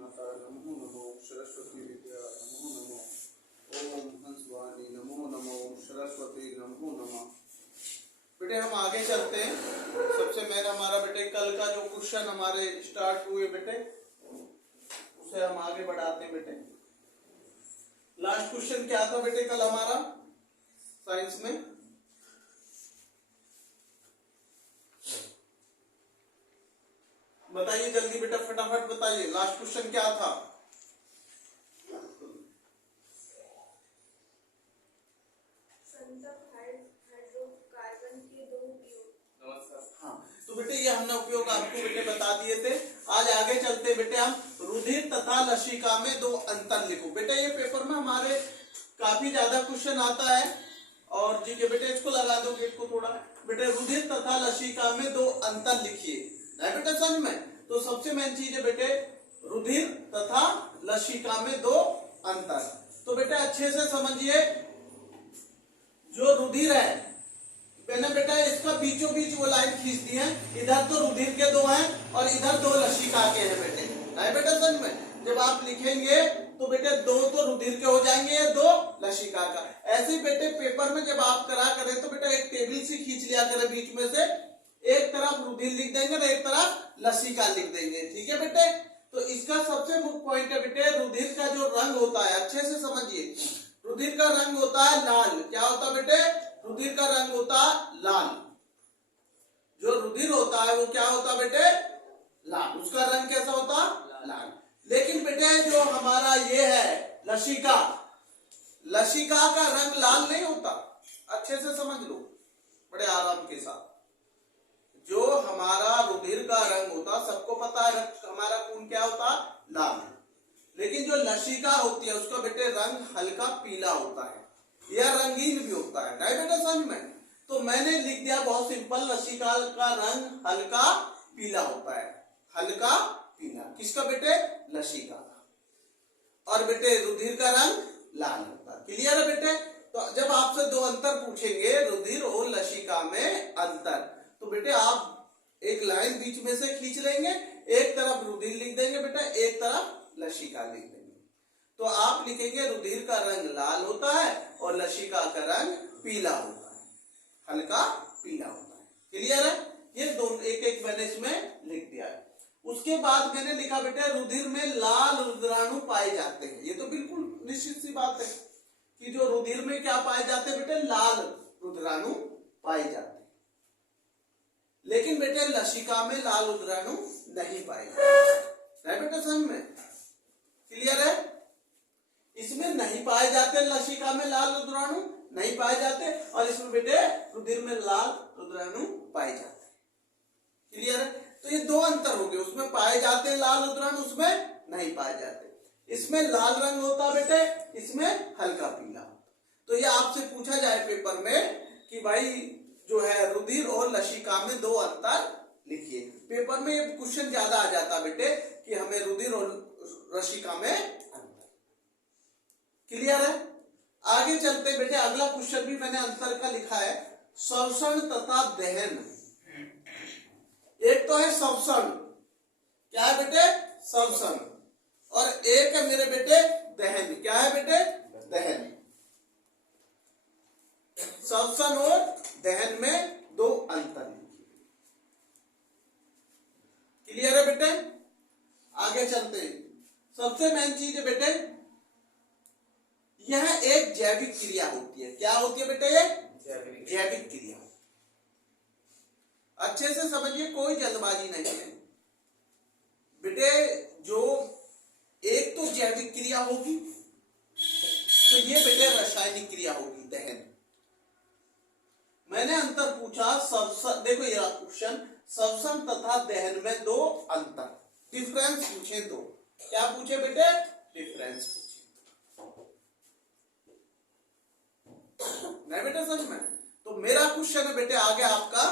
माता नमो नमो सरस्वती विद्या नमो नमो ओम हंसवाणी नमो नमो सरस्वती नमो नमः। बेटे हम आगे चलते हैं। सबसे मेरा हमारा बेटे कल का जो क्वेश्चन हमारे स्टार्ट हुए बेटे उसे हम आगे बढ़ाते हैं। बेटे लास्ट क्वेश्चन क्या था बेटे कल हमारा साइंस में? बताइए जल्दी बेटा, फटाफट बताइए लास्ट क्वेश्चन क्या था? हाइड्रोकार्बन के दो उपयोग। हाँ, तो बेटे ये हमने उपयोग आपको बेटे बता दिए थे। आज आगे चलते बेटे हम रुधिर तथा लसिका में दो अंतर लिखो। बेटे ये पेपर में हमारे काफी ज्यादा क्वेश्चन आता है और जी के बेटे इसको लगा दो गेट को थोड़ा। बेटे रुधिर तथा लसिका में दो अंतर लिखिए है बेटा समझ में। तो सबसे मेन चीज है बेटे रुधिर तथा लसिका में दो अंतर। तो बेटे अच्छे से समझिए, जो रुधिर है मैंने बेटा इसका बीचों बीच वो लाइन खींच दी है। इधर तो रुधिर के दो हैं और इधर दो लसिका के हैं बेटे, है बेटा समझ में। जब आप लिखेंगे तो बेटे दो तो रुधिर के हो जाएंगे, दो लसिका का। ऐसे बेटे पेपर में जब आप करा करें तो बेटा एक टेबल से खींच लिया करें, बीच में से एक तरफ रुधिर लिख देंगे और एक तरफ लसिका लिख देंगे, ठीक है बेटे। तो इसका सबसे मुख्य पॉइंट है बेटे रुधिर का जो रंग होता है, अच्छे से समझिए, रुधिर का रंग होता है लाल। क्या होता है बेटे? रुधिर का रंग होता है लाल। जो रुधिर होता है वो क्या होता है बेटे? लाल। उसका रंग कैसा होता? लाल। लेकिन बेटे जो हमारा ये है लसिका, लसिका का रंग लाल नहीं होता। अच्छे से समझ लो बड़े आराम के साथ। जो हमारा रुधिर का रंग होता, सबको पता है हमारा खून क्या होता? लाल। लेकिन जो लसिका होती है उसका बेटे रंग हल्का पीला होता है या रंगीन भी होता है, नहीं बेटा समझ में। तो मैंने लिख दिया बहुत सिंपल, लसिका का रंग हल्का पीला होता है। हल्का पीला किसका बेटे? लसिका का। और बेटे रुधिर का रंग लाल होता है। क्लियर है बेटे? तो जब आपसे दो अंतर पूछेंगे रुधिर और लसिका में अंतर, तो बेटे आप एक लाइन बीच में से खींच लेंगे, एक तरफ रुधिर लिख देंगे बेटा, एक तरफ लसिका लिख देंगे। तो आप लिखेंगे रुधिर का रंग लाल होता है और लसिका का रंग पीला होता है, हल्का पीला होता है। क्लियर है? ये दोनों एक एक मैंने इसमें लिख दिया है। उसके बाद मैंने लिखा बेटा रुधिर में लाल रुद्राणु पाए जाते हैं। ये तो बिल्कुल निश्चित सी बात है कि जो रुधिर में क्या पाए जाते हैं बेटे? लाल रुद्राणु पाए जाते हैं। लेकिन बेटे लसिका में लाल रुद्राणु नहीं पाए जाते, है बेटा समझ में। क्लियर है? इसमें नहीं पाए जाते, लसिका में लाल रुद्राणु नहीं पाए जाते और इसमें बेटे रुधिर में लाल रुद्राणु पाए जाते हैं। क्लियर है? तो ये दो अंतर हो गए, उसमें पाए जाते हैं लाल रुद्राणु, उसमें नहीं पाए जाते। इसमें लाल रंग होता बेटे, इसमें हल्का पीला। तो ये आपसे पूछा जाए पेपर में कि भाई जो है रुधिर और लसिका में दो अंतर लिखिए। पेपर में ये क्वेश्चन ज्यादा आ जाता बेटे कि हमें रुधिर और लसिका में अंतर। क्लियर है? आगे चलते बेटे, अगला क्वेश्चन भी मैंने अंतर का लिखा है, श्वसन तथा दहन। एक तो है श्वसन, क्या है बेटे? श्वसन। और एक है मेरे बेटे दहन। क्या है बेटे? दहन। श्वसन और दहन में दो अंतर लिखिए। क्लियर है बेटे? आगे चलते हैं। सबसे मेन चीज है बेटे, यह एक जैविक क्रिया होती है। क्या होती है बेटे? ये जैविक क्रिया। अच्छे से समझिए, कोई जल्दबाजी नहीं है बेटे। जो एक तो जैविक क्रिया होगी, तो ये बेटे रासायनिक क्रिया होगी, दहन। मैंने अंतर पूछा श्वसन, देखो ये क्वेश्चन, श्वसन तथा दहन में दो अंतर, डिफरेंस पूछे दो। क्या पूछे बेटे? डिफरेंस पूछे, नहीं बेटे समझ में। तो मेरा क्वेश्चन है बेटे आगे आपका,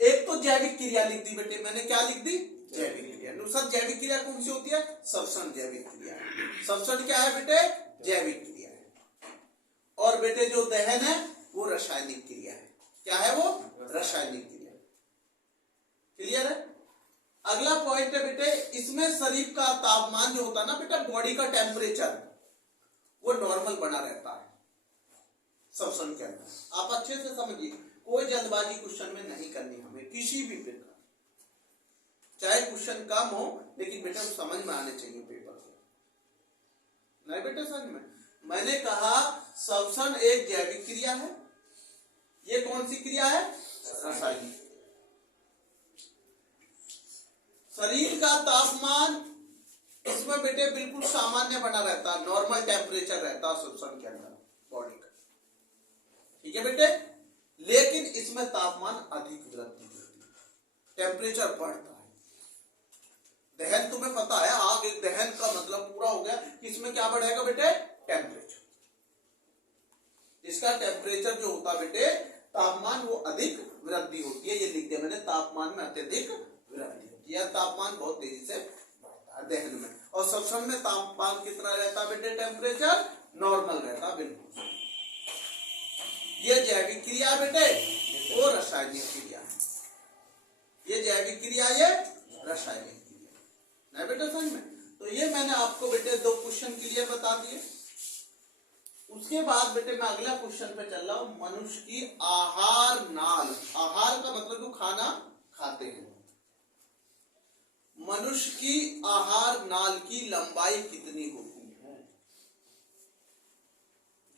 एक तो जैविक क्रिया लिख दी बेटे मैंने। क्या लिख दी? जैविक क्रिया। दूसरा जैविक क्रिया कौन सी होती है? श्वसन जैविक क्रिया। श्वसन क्या है बेटे? जैविक क्रिया है। और बेटे जो दहन है वो रासायनिक क्रिया है। क्या है वो? रासायनिक क्रिया। क्लियर है? अगला पॉइंट है बेटे, इसमें शरीर का तापमान जो होता है ना बेटा, बॉडी का टेम्परेचर वो नॉर्मल बना रहता है श्वसन के अंदर। आप अच्छे से समझिए, कोई जल्दबाजी क्वेश्चन में नहीं करनी हमें किसी भी प्रकार, चाहे क्वेश्चन कम हो लेकिन बेटा समझ में आने चाहिए पेपर को। नहीं बेटे समझ में, मैंने कहा श्वसन एक जैविक क्रिया है। ये कौन सी क्रिया है? रासायनिक। शरीर का तापमान इसमें बेटे बिल्कुल सामान्य बना रहता है, नॉर्मल टेम्परेचर रहता है श्वसन के अंदर बॉडी का, ठीक है बेटे। लेकिन इसमें तापमान अधिक वृद्धि होती है, टेम्परेचर बढ़ता है। दहन तुम्हें पता है, आग एक दहन का मतलब पूरा हो गया कि इसमें क्या बढ़ेगा बेटे? टेम्परेचर। इसका टेम्परेचर जो होता है बेटे, तापमान वो अधिक वृद्धि होती है। ये लिख दिया मैंने, तापमान में अत्यधिक वृद्धि होती है, तापमान बहुत तेजी से बढ़ता है दहन में। और श्वसन में तापमान कितना रहता है बेटे? टेम्परेचर नॉर्मल रहता है बिल्कुल। ये जैविक क्रिया बेटे, वो रासायनिक क्रिया है। ये जैविक क्रिया, ये रासायनिक क्रिया, नहीं बेटे समझ में। तो ये मैंने आपको बेटे दो क्वेश्चन क्लियर बता दिए। उसके बाद बेटे मैं अगला क्वेश्चन पे चल रहा हूं, मनुष्य की आहार नाल। आहार का मतलब जो खाना खाते हैं। मनुष्य की आहार नाल की लंबाई कितनी होती है?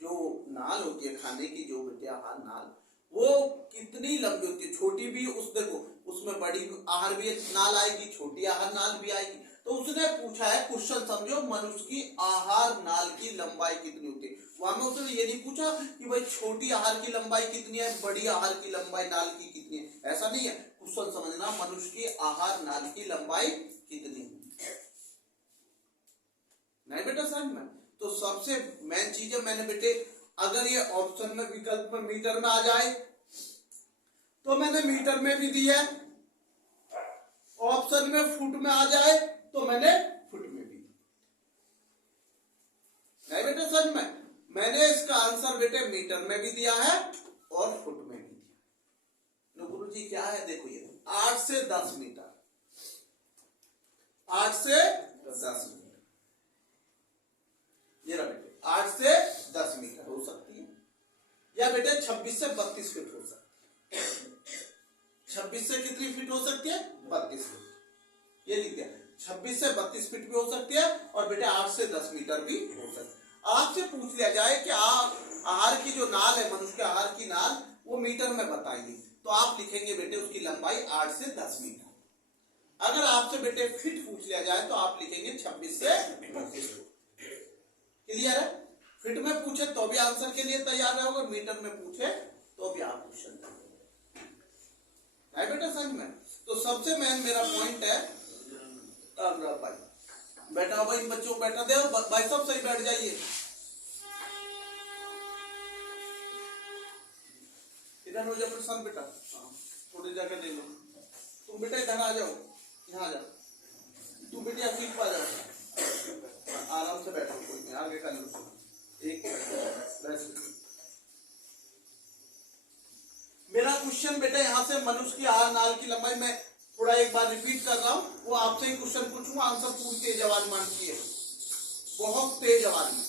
जो नाल होती है खाने की, जो बेटे आहार नाल, वो कितनी लंबी होती है? छोटी भी उस देखो, उसमें बड़ी आहार भी नाल आएगी, छोटी आहार नाल भी आएगी। तो उसने पूछा है क्वेश्चन, समझो, मनुष्य की आहार नाल की लंबाई कितनी होती है। वहां में उसने ये नहीं पूछा कि भाई छोटी आहार की लंबाई कितनी है, बड़ी आहार की लंबाई नाल की कितनी है, ऐसा नहीं है। क्वेश्चन समझना, मनुष्य की आहार नाल की लंबाई कितनी है, नहीं बेटा समझ में। तो सबसे मेन चीज है, मैंने बेटे अगर ये ऑप्शन में विकल्प में मीटर में आ जाए तो मैंने मीटर में भी दिया है, ऑप्शन में फुट में आ जाए तो मैंने फुट में भी, नहीं बेटे समझ में। मैंने इसका आंसर बेटे मीटर में भी दिया है और फुट में भी दिया। गुरु जी क्या है? देखो ये 8 से 10 मीटर, 8 से 10 मीटर, ये रहा बेटे 8 से 10 मीटर हो सकती है, या बेटे 26 से 32 फीट हो सकती है। 26 से कितनी फीट हो सकती है? 32 फीट, ये लिख दिया। 26 से 32 फीट भी हो सकती है और बेटे 8 से 10 मीटर भी हो सकती है। आपसे पूछ लिया जाए कि आप आहार की जो नाल है, मनुष्य के आहार की नाल, वो मीटर में बताइए, तो आप लिखेंगे बेटे उसकी लंबाई 8 से 10 मीटर। अगर आपसे बेटे फिट पूछ लिया जाए तो आप लिखेंगे 26 से 32 फीट। क्लियर है? फिट में पूछे तो भी आंसर के लिए तैयार रहोगे, मीटर में पूछे तो भी आप क्वेश्चन है बेटा समझ में। तो सबसे मेन मेरा पॉइंट है, भाई बैठा हो भाई, इन बच्चों को बैठा दे, भाई सब सही बैठ जाइए। इधर हो जाओ प्रशांत बेटा, थोड़ी जगह दे लो। तुम बेटा इधर आ जाओ, यहाँ आ जाओ, तुम बेटा सीट पर आ जाओ, आराम से बैठो, कोई नहीं, आगे कर लो। एक मेरा क्वेश्चन बेटा यहाँ से मनुष्य की आहार नाल की लंबाई में थोड़ा एक बार रिपीट कर रहा हूं, वो आपसे ही क्वेश्चन पूछूंगा, आंसर पूरी तेज आवाज में कीजिए, बहुत तेज आवाज में।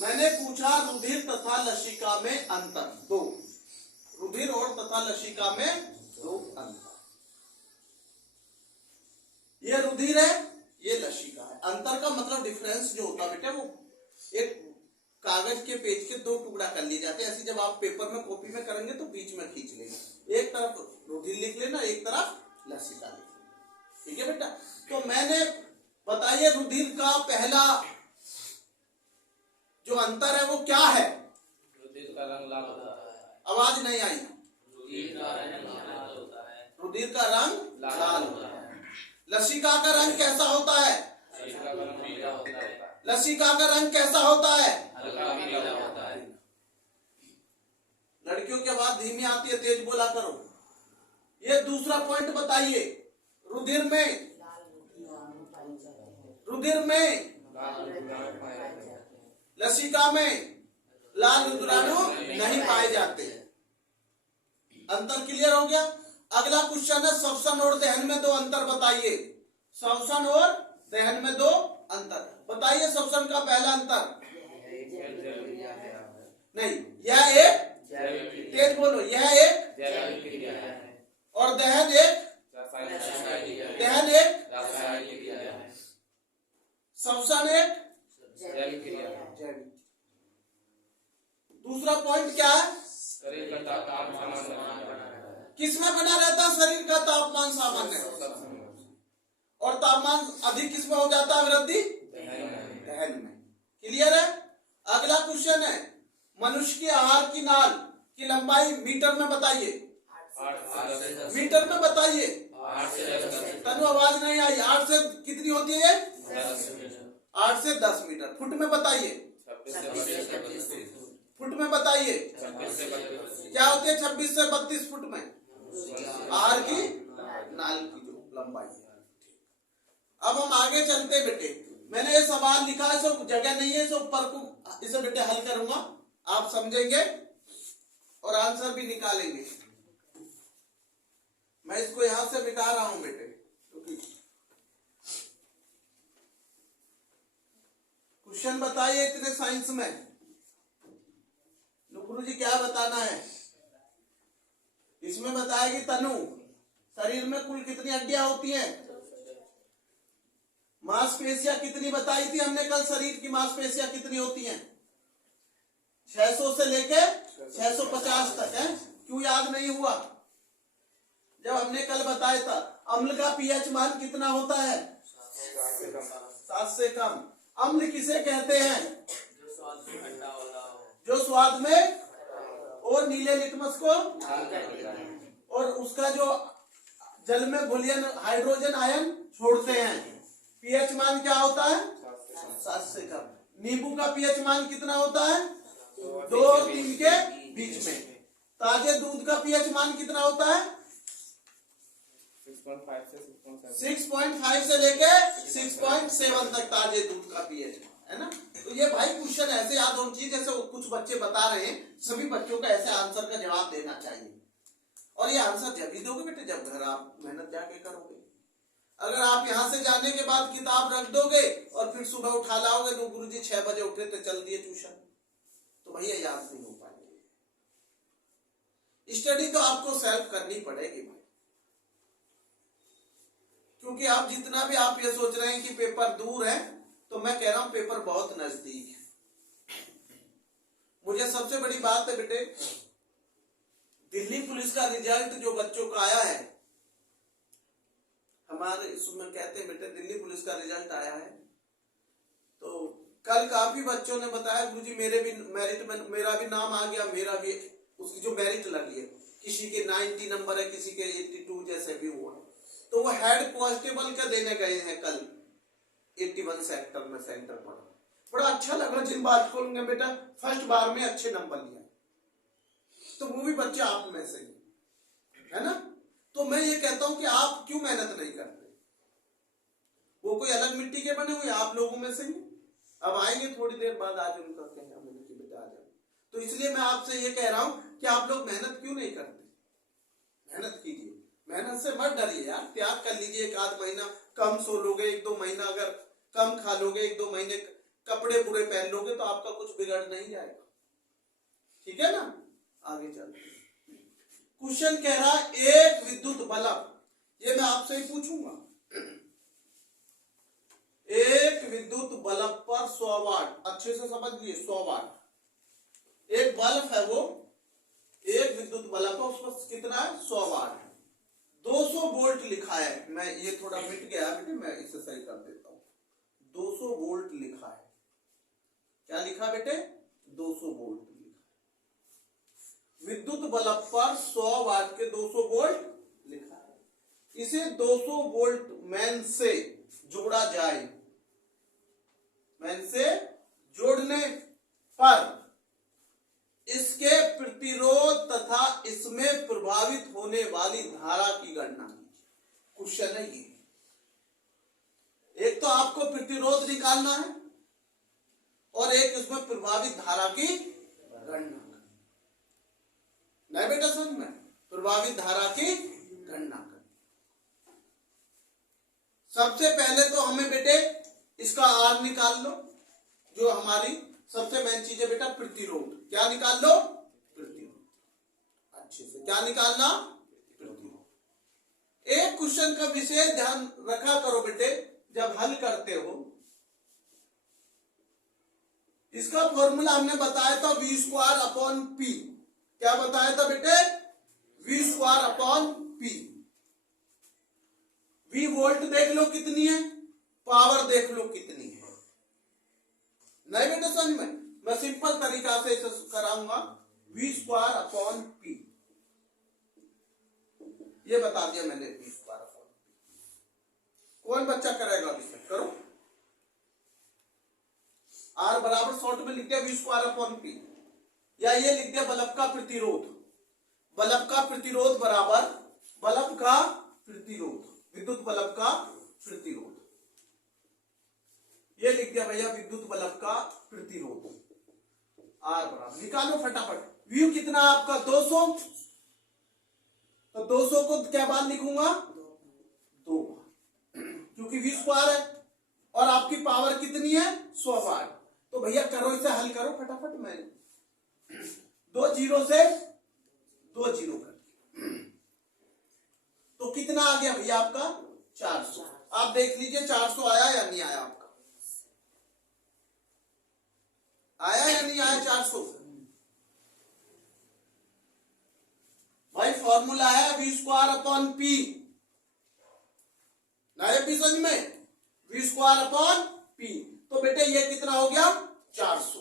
मैंने पूछा रुधिर तथा लसिका में अंतर, दो, रुधिर और तथा लसिका में दो अंतर। ये रुधिर है, ये लसिका है। अंतर का मतलब डिफरेंस जो होता है बेटा, वो एक कागज के पेज के दो टुकड़ा कर लिए जाते हैं। ऐसे जब आप पेपर में कॉपी में करेंगे तो बीच में खींच लेना, एक तरफ रुधिर लिख लेना, एक तरफ लसिका लिख लेना, ठीक है बेटा। तो मैंने बताइए रुधिर का पहला जो अंतर है वो क्या है? रुधिर का रंग लाल होता है। आवाज नहीं आई। रुधिर का रंग लाल होता है। रुधिर का रंग लाल होता है। लसिका का रंग कैसा होता है? लसिका का रंग पीला होता है। लसिका का रंग कैसा होता है? हल्का पीला होता है। लड़कियों की आवाज धीमी आती है, तेज बोला करो। ये दूसरा पॉइंट बताइए, रुधिर में लसिका में लाल रुधिराणु नहीं पाए जाते। अंतर क्लियर हो गया। अगला क्वेश्चन है श्वसन और दहन में दो अंतर बताइए। श्वसन और दहन में दो अंतर बताइए। श्वसन का पहला अंतर नहीं, यह एक, तेज बोलो, यह एक, और दहन एक, दहन एक, श्वसन एक, जैविक। दूसरा पॉइंट क्या है? शरीर का तापमान सामान्य बना रहता है। किसमें बना रहता है? शरीर का तापमान सामान्य, और तापमान अधिक किसमें हो जाता है? वृद्धि दहन में। क्लियर है? अगला क्वेश्चन है मनुष्य के आहार की नाल की लंबाई मीटर में बताइए। मीटर में बताइए। तनु आवाज नहीं आई। 8 से कितनी होती है? 8 से 10 मीटर। फुट में बताइए। फुट में बताइए क्या होती है? 26 से 32 फुट में आहार की नाल की जो लंबाई है। अब हम आगे चलते बेटे। मैंने ये सवाल लिखा है, सो जगह नहीं है, सो ऊपर को इसे बेटे हल करूंगा, आप समझेंगे और आंसर भी निकालेंगे। मैं इसको यहां से मिटा रहा हूं बेटे, क्वेश्चन बताइए इतने साइंस में। गुरु जी क्या बताना है? इसमें बताएगी तनु शरीर में कुल कितनी हड्डियां होती हैं? मांसपेशियां कितनी बताई थी हमने कल? शरीर की मांसपेशियां कितनी होती हैं? 600 से लेके 650 तक है। क्यों याद नहीं हुआ? जब हमने कल बताया था अम्ल का पीएच मान कितना होता है? 7 से कम। अम्ल किसे कहते हैं? जो स्वाद में, और नीले लिटमस को, और उसका जो जल में घुलियन हाइड्रोजन आयन छोड़ते हैं। पीएच मान क्या होता है? 7 से कम। नींबू का पीएच मान कितना होता है? 2 और 3 के बीच में। ताजे दूध का पीएच मान कितना होता है? 6.5 से लेके 6.7 तक ताजे दूध का पीएच है ना। तो ये भाई क्वेश्चन ऐसे याद होनी चाहिए जैसे कुछ बच्चे बता रहे हैं, सभी बच्चों का ऐसे आंसर का जवाब देना चाहिए। और ये आंसर जब ही दोगे बेटे जब घर आप मेहनत जाके करोगे। अगर आप यहाँ से जाने के बाद किताब रख दोगे और फिर सुबह उठा लाओगे तो गुरुजी 6 बजे उठे तो चल दिए ट्यूशन, तो भैया याद नहीं हो पाएंगे। स्टडी तो आपको सेल्फ करनी पड़ेगी भाई, क्योंकि आप जितना भी आप ये सोच रहे हैं कि पेपर दूर है, तो मैं कह रहा हूं पेपर बहुत नजदीक है। मुझे सबसे बड़ी बात है बेटे, दिल्ली पुलिस का रिजल्ट जो बच्चों का आया है, हमारे इसमें कहते हैं बेटे दिल्ली पुलिस का रिजल्ट आया है, तो कल काफी बच्चों ने बताया गुरुजी मेरे भी मेरिट में मेरा भी नाम आ गया, मेरा भी उसकी जो मेरिट लगी है, किसी के 90 नंबर है, किसी के 82 जैसे भी हुआ, तो वो हेड कांस्टेबल का देने गए हैं कल 81 सेक्टर में सेंटर पर। बड़ा अच्छा लगा जिन बात को उन्होंने बेटा फर्स्ट बार में अच्छे नंबर लिया, तो वो भी बच्चे आप में से है ना। तो मैं ये कहता हूं कि आप क्यों मेहनत नहीं करते? वो कोई अलग मिट्टी के बने हुए आप लोगों में से ही, अब आएंगे थोड़ी देर बाद, आज उनका कहना मुझे कि बेटा आ जाए। तो इसलिए मैं आपसे ये कह रहा हूं कि आप लोग मेहनत क्यों नहीं करते? मेहनत कीजिए, मेहनत से मत डरिए यार, त्याग कर लीजिए। 1 आध महीना कम सो लोगे, 1-2 महीना अगर कम खा लोगे, 1-2 महीने कपड़े बुरे पहन लोगे, तो आपका कुछ बिगड़ नहीं जाएगा। ठीक है ना। आगे चलते क्वेश्चन कह रहा है एक विद्युत बल्ब, ये मैं आपसे ही पूछूंगा, एक विद्युत बल्ब पर 100 वाट, अच्छे से समझ लिए 100 वाट एक बल्ब है, वो एक विद्युत बल्ब है, उस पर कितना है? 100 वाट, 200 वोल्ट लिखा है। मैं ये थोड़ा मिट गया बेटे, मैं इसे सही कर देता हूं। 200 वोल्ट लिखा है। क्या लिखा बेटे? 200 वोल्ट लिखा। विद्युत बल्ब पर 100 वाट के 200 वोल्ट लिखा है। इसे 200 वोल्ट मैन से जोड़ा जाए, मैन से जोड़ने पर इसके प्रतिरोध तथा इसमें प्रभावित होने वाली धारा की गणना कीजिए। क्वेश्चन है ये। एक तो आपको प्रतिरोध निकालना है और एक इसमें प्रभावित धारा की गणना। नहीं बेटा समझ में, प्रभावित धारा की गणना। गणना करनी। सबसे पहले तो हमें बेटे इसका आर निकाल लो, जो हमारी सबसे मेन चीज है बेटा प्रतिरोध। क्या निकाल लो? प्रतिरोध। अच्छे से क्या निकालना? प्रतिरोध। एक क्वेश्चन का विशेष ध्यान रखा करो बेटे जब हल करते हो, इसका फॉर्मूला हमने बताया था v²/p। क्या बताया था बेटे? v²/p। v वोल्ट देख लो कितनी है, पावर देख लो कितनी है। नहीं बेटे समझ में, मैं सिंपल तरीका से इसे कराऊंगा। v²/p ये बता दिया मैंने। v²/p कौन बच्चा करेगा? इसे करो। R बराबर शॉर्ट में लिख दिया v²/p, या ये लिख दिया बल्ब का प्रतिरोध। बल्ब का प्रतिरोध बराबर बल्ब का प्रतिरोध, विद्युत बल्ब का प्रतिरोध, ये लिख दिया भैया विद्युत बल्ब का प्रतिरोध। R बराबर निकालो फटाफट। व्यू कितना आपका? 200। तो 200 को क्या बार लिखूंगा? 2 बार, क्योंकि v² है और आपकी पावर कितनी है? 100 वाट। तो भैया करो, इसे हल करो फटाफट। मैं 2 जीरो से 2 जीरो कर, तो कितना आ गया भैया आपका? 400। आप देख लीजिए 400 आया या नहीं आया? आपका आया या नहीं आया 400? भाई फॉर्मूला है v²/p। नारे भी समझ में, v²/p। तो बेटे ये कितना हो गया? 400।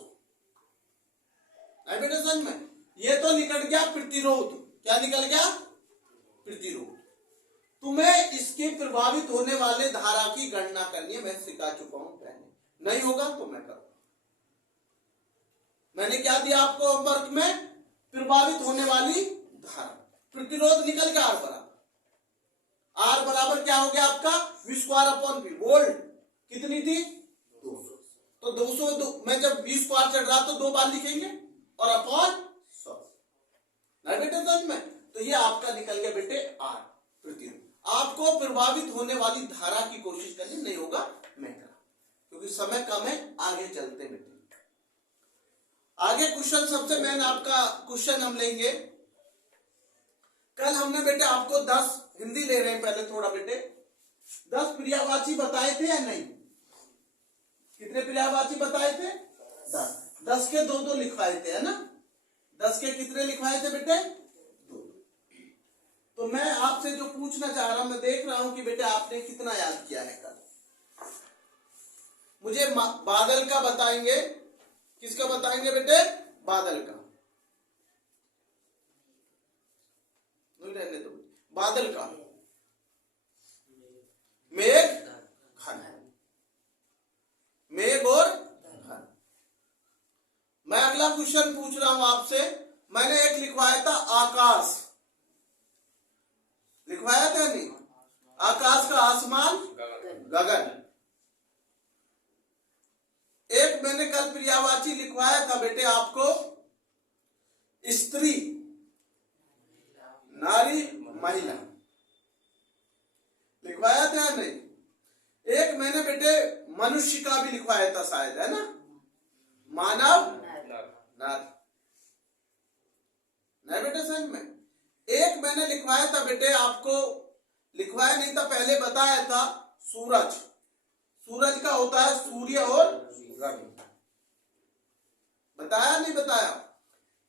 नहीं बेटे समझ में, ये तो निकल गया प्रतिरोध। क्या निकल गया? प्रतिरोध। तुम्हें इसके प्रभावित होने वाले धारा की गणना करनी है, मैं सिखा चुका हूं पहले। नहीं होगा तो मैं करूंगा। मैंने क्या दिया आपको होमवर्क में? प्रभावित होने वाली धारा। प्रतिरोध निकल गया R बराबर। R बराबर क्या हो गया आपका? v²/p। वोल्ट कितनी थी? 200। तो 200 में जब v² चढ़ रहा तो 2 बार लिखेंगे और अपॉन 100। नहीं बेटे समझ में, तो ये आपका निकल गया बेटे R प्रतिरोध। आपको प्रभावित होने वाली धारा की कोशिश करनी, नहीं होगा मैं करा, क्योंकि समय कम है। आगे चलते बेटे, आगे क्वेश्चन सबसे मेन आपका क्वेश्चन हम लेंगे। कल हमने बेटे आपको 10 हिंदी ले रहे हैं पहले थोड़ा बेटे, 10 पर्यायवाची बताए थे या नहीं? कितने पर्यायवाची बताए थे? 10। 10 के 2-2 लिखवाए थे, है ना? 10 के कितने लिखवाए थे बेटे? 2। तो मैं आपसे जो पूछना चाह रहा हूं, मैं देख रहा हूं कि बेटे आपने कितना याद किया है कल। मुझे बादल का बताएंगे। किसका बताएंगे बेटे? बादल का। रहने दो। बादल का, मेघ घन, मेघ और घन। मैं अगला क्वेश्चन पूछ रहा हूं आपसे। मैंने एक लिखवाया था आकाश, लिखवाया था नहीं? आकाश का आसमान, गगन। एक मैंने कल पर्यायवाची लिखवाया था बेटे आपको, स्त्री, नारी, महिला। लिखवाया था या नहीं? एक मैंने बेटे मनुष्य का भी लिखवाया था शायद, है ना? मानव, नारी। नहीं बेटे समझ में। एक मैंने लिखवाया था बेटे आपको, लिखवाया नहीं था पहले, बताया था सूरज। सूरज का होता है सूर्य और रवि। बताया नहीं बताया?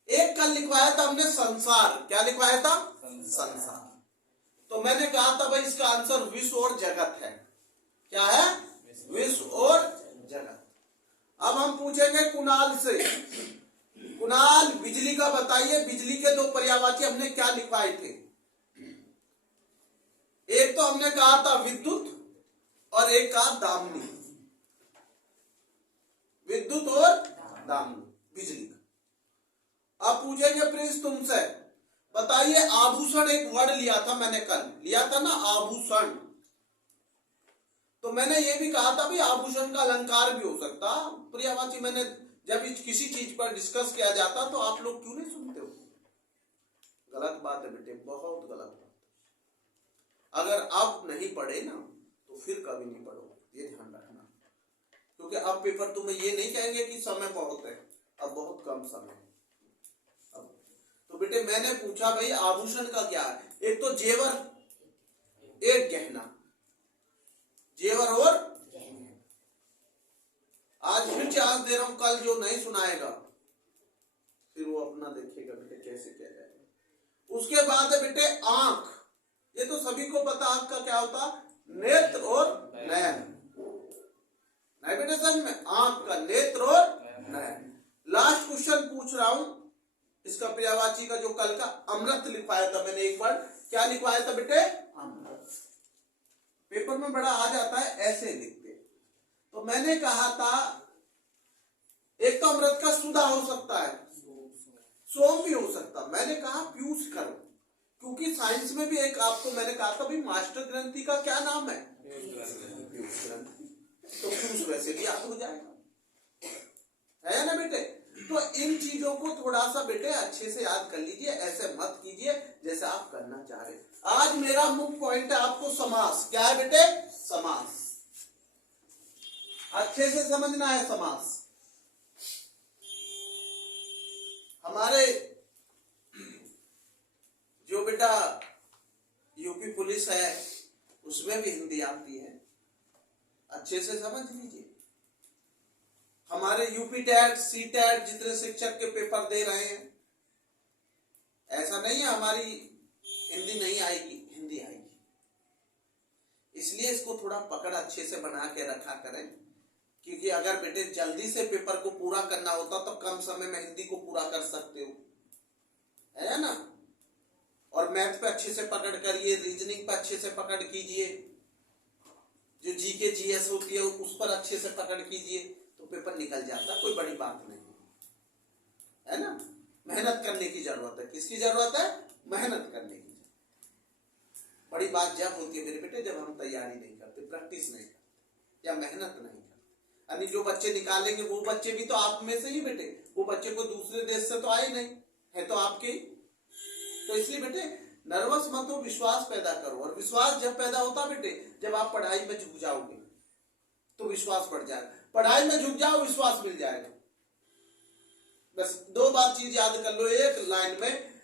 एक कल लिखवाया था हमने संसार। क्या लिखवाया था? संसार। तो मैंने कहा था भाई इसका आंसर विश्व और जगत है। क्या है? विश्व और जगत। अब हम पूछेंगे कुणाल से। कुणाल, बिजली का बताइए। बिजली के 2 पर्यायवाची हमने क्या लिखवाए थे? एक तो हमने कहा था विद्युत और एक कहा दामिनी। विद्युत और दामिनी, बिजली का। अब पूछेंगे प्रिंस तुमसे, बताइए आभूषण, एक वर्ड लिया था मैंने कल, लिया था ना आभूषण। तो मैंने ये भी कहा था भी आभूषण का अलंकार भी हो सकता। पर्यायवाची मैंने जब किसी चीज पर डिस्कस किया जाता तो आप लोग क्यों नहीं सुनते हो? गलत बात है बेटे, बहुत गलत बात। अगर अब नहीं पढ़े ना तो फिर कभी नहीं पढ़ोगे, ये ध्यान रखना। क्योंकि अब पेपर तुम्हें ये नहीं कहेंगे कि समय बहुत है, अब बहुत कम समय है। अब तो बेटे मैंने पूछा भाई आभूषण का क्या है, एक तो जेवर, एक गहना, जेवर और आज फिर चांस दे रहा हूं, कल जो नहीं सुनाएगा फिर वो अपना देखेगा बेटे कैसे क्या जाएगा। उसके बाद है बेटे आंख, ये तो सभी को पता आंख का क्या होता, नेत्र और नयन। नहीं बेटे समझ में, आंख का नेत्र और नयन। लास्ट क्वेश्चन पूछ रहा हूं, इसका पर्यायवाची का जो कल का अमृत लिखवाया था मैंने एक बार, क्या लिखवाया था बेटे, अमृत। पेपर में बड़ा आ जाता है ऐसे लिखते, तो मैंने कहा था एक तो अमृत का सुधा हो सकता है, सोम भी हो सकता, मैंने कहा पीयूष करो, क्योंकि साइंस में भी एक आपको मैंने कहा था भाई मास्टर ग्रंथि का क्या नाम है, पीयूष ग्रंथि, तो पीयूष वैसे भी याद हो जाएगा, है ना बेटे। तो इन चीजों को थोड़ा सा बेटे अच्छे से याद कर लीजिए, ऐसे मत कीजिए जैसे आप करना चाह रहे। आज मेरा मुख्य पॉइंट है आपको समास, क्या है बेटे, समास, अच्छे से समझना है समास। हमारे जो बेटा यूपी पुलिस है उसमें भी हिंदी आती है, अच्छे से समझ लीजिए। हमारे यूपी टेट, सी टेट जितने शिक्षक के पेपर दे रहे हैं, ऐसा नहीं है हमारी हिंदी नहीं आएगी, हिंदी आएगी। इसलिए इसको थोड़ा पकड़ अच्छे से बना के रखा करें, क्योंकि अगर बेटे जल्दी से पेपर को पूरा करना होता तो कम समय में हिंदी को पूरा कर सकते हो, है ना। और मैथ पे अच्छे से पकड़ करिए, रीजनिंग पे अच्छे से पकड़ कीजिए, जो जीके जीएस होती है उस पर अच्छे से पकड़ कीजिए, तो पेपर निकल जाता, कोई बड़ी बात नहीं है ना। मेहनत करने की जरूरत है, किसकी जरूरत है, मेहनत करने की। बड़ी बात जब होती है मेरे बेटे जब हम तैयारी नहीं करते, प्रैक्टिस नहीं करते या मेहनत नहीं करते। यानी जो बच्चे निकालेंगे वो बच्चे भी तो आप में से ही बेटे, वो बच्चे को दूसरे देश से तो आए नहीं, है तो आपके ही। तो इसलिए बेटे नर्वस मत हो, विश्वास पैदा करो। और विश्वास जब पैदा होता बेटे जब आप पढ़ाई में झुक जाओगे तो विश्वास बढ़ जाएगा, पढ़ाई में झुक जाओ विश्वास मिल जाएगा। बस दो बात चीज याद कर लो एक लाइन में,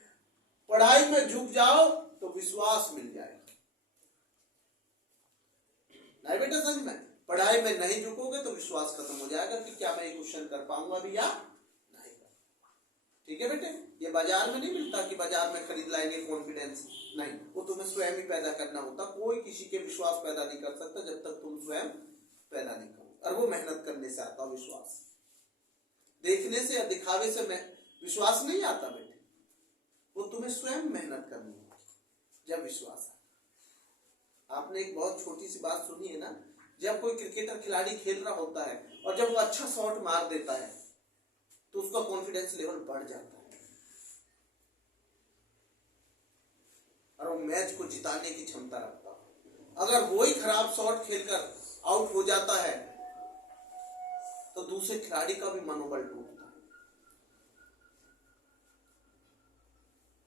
पढ़ाई में झुक जाओ तो विश्वास मिल जाएगा। नहीं बेटा समझ में, पढ़ाई में नहीं झुकोगे तो विश्वास खत्म हो जाएगा कि क्या मैं ये क्वेश्चन कर पाऊंगा भी या नहीं कर। ठीक है बेटे, ये बाजार में नहीं मिलता कि बाजार में खरीद लाएंगे कॉन्फिडेंस, नहीं, वो तुम्हें स्वयं ही पैदा करना होता। कोई किसी के विश्वास पैदा नहीं कर सकता जब तक तुम स्वयं पैदा नहीं करो, और वो मेहनत करने से आता विश्वास। देखने से या दिखावे से विश्वास नहीं आता बेटे, वो तुम्हें स्वयं मेहनत करनी होगी जब विश्वास आता। आपने एक बहुत छोटी सी बात सुनी है ना, जब कोई क्रिकेटर खिलाड़ी खेल रहा होता है और जब वो अच्छा शॉट मार देता है तो उसका कॉन्फिडेंस लेवल बढ़ जाता है और वो मैच को जिताने की क्षमता रखता है। अगर वही खराब शॉट खेलकर आउट हो जाता है तो दूसरे खिलाड़ी का भी मनोबल टूटता है।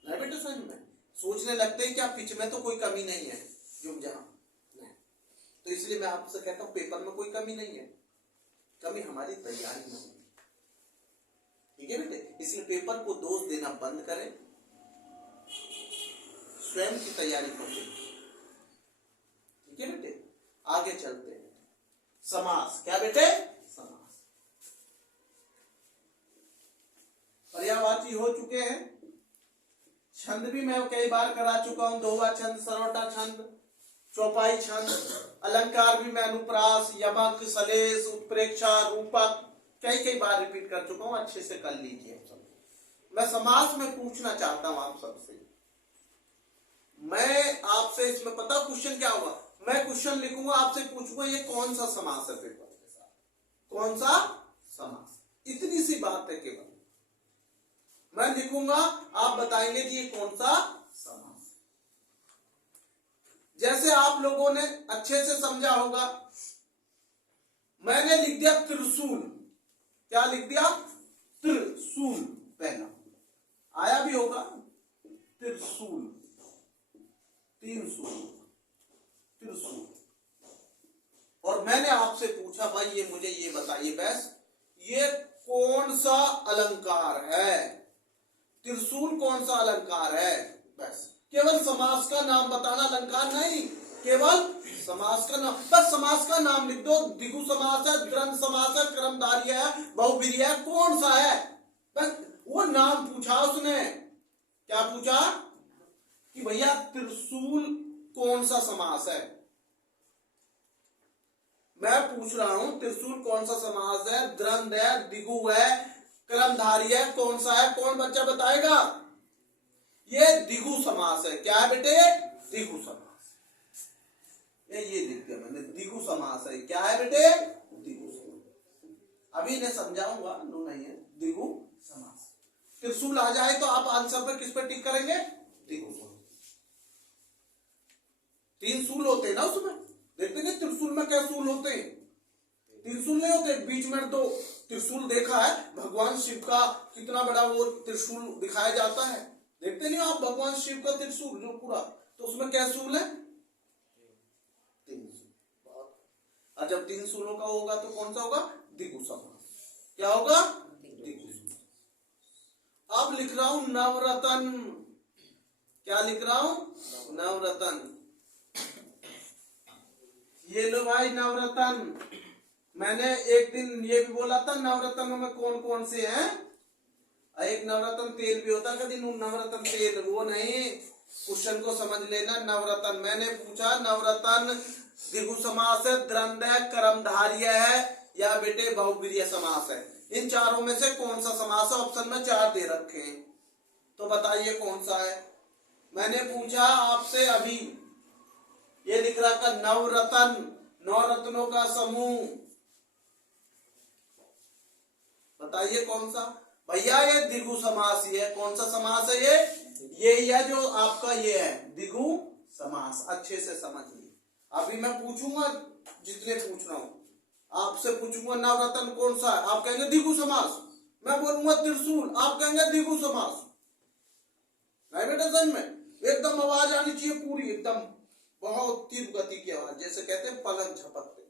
नहीं बेटे समझ में, सोचने लगते हैं कि पिच में तो कोई कमी नहीं है, जुम जहां नहीं। तो इसलिए मैं आपसे कहता हूं पेपर में कोई कमी नहीं है, कमी हमारी तैयारी में है। ठीक है बेटे, इसलिए पेपर को दोष देना बंद करें, स्वयं की तैयारी करें। ठीक है बेटे, आगे चलते हैं। समास, क्या बेटे, समास। पर्यायवाची हो चुके हैं, छंद भी मैं कई बार करा चुका हूं, दोहा छंद, सरोटा छंद, चौपाई छंद, अलंकार भी मैं अनुप्रास, यमक, सलेश, उत्प्रेक्षा, रूपक कई बार रिपीट कर चुका हूं, अच्छे से कर लीजिए सब। मैं समास में पूछना चाहता हूं आप सबसे, मैं आपसे इसमें पता क्वेश्चन क्या होगा, मैं क्वेश्चन लिखूंगा आपसे पूछूंगा ये कौन सा समास है पेपर के साथ, कौन सा समास, इतनी सी बात है केवल। मैं लिखूंगा आप बताएंगे कि ये कौन सा समास। जैसे आप लोगों ने अच्छे से समझा होगा, मैंने लिख दिया त्रिशूल, क्या लिख दिया, त्रिशूल, पहला आया भी होगा त्रिशूल, 3 सूल, त्रिशूल। और मैंने आपसे पूछा भाई ये मुझे ये बताइए बस, ये कौन सा अलंकार है? त्रिशूल कौन सा अलंकार है? बस केवल समास का नाम बताना, अलंकार नहीं, केवल समास का नाम। बस समास का नाम लिख दो। द्विगु समास है, द्वंद्व समास है, क्रमधारय है, बहुव्रीहि है, कौन सा है? बस वो नाम पूछा उसने। क्या पूछा कि भैया त्रिशूल कौन सा समास है? मैं पूछ रहा हूं त्रिशूल कौन सा समास है, द्वंद्व है, द्विगु है, क्रमधारय है, कौन सा है? कौन बच्चा बताएगा? ये द्विगु समास है। क्या है बेटे? द्विगु समास। ये लिख दिया मैंने, द्विगु समास है। क्या है बेटे? द्विगु समास। अभी इन्हें समझाऊंगा, नो नहीं है, द्विगु समास। त्रिशूल आ जाए तो आप आंसर पर किस पर टिक करेंगे? द्विगु समास। 3 सूल होते हैं ना उसमें, देखते नहीं त्रिशूल में क्या सूल होते हैं? 3 सूल नहीं होते, बीच में 2 त्रिशूल देखा है भगवान शिव का, कितना बड़ा वो त्रिशूल दिखाया जाता है, देखते नहीं आप भगवान शिव का त्रिशूल जो पूरा, तो उसमें क्या सूल है? 3 सूल। और जब 3 सूलों का होगा तो कौन सा होगा? द्विगु समास। क्या होगा? द्विगु समास। अब लिख रहा हूं नवरत्न। क्या लिख रहा हूं? नवरत्न। ये लो भाई नवरत्न। मैंने एक दिन ये भी बोला था नवरत्नों में कौन कौन से हैं। एक नवरत्न तेल भी होता, कभी नवरत्न तेल वो नहीं, क्वेश्चन को समझ लेना। नवरत्न मैंने पूछा, नवरत्न द्विगु समास है, द्वंद्व है, कर्मधारय है, या बेटे बहुव्रीहि समास है। इन चारों में से कौन सा समास है? ऑप्शन में 4 दे रखे हैं, तो बताइए कौन सा है। मैंने पूछा आपसे अभी, ये लिख रहा था नवरत्न, 9 रत्नों का समूह, बताइए कौन सा? भैया ये द्विगु समास ही है। कौन सा समास है ये? यही है जो आपका ये है द्विगु समास। अच्छे से समझिए। अभी मैं पूछूंगा, जितने पूछ रहा हूं आपसे पूछूंगा नवरत्न कौन सा है, आप कहेंगे द्विगु समास। मैं बोलूंगा त्रिशूल, आप कहेंगे द्विगु समास। नहीं बेटा समझ में? एकदम आवाज आनी चाहिए पूरी, एकदम बहुत तीव्र गति की आवाज, जैसे कहते हैं पलक झपकते।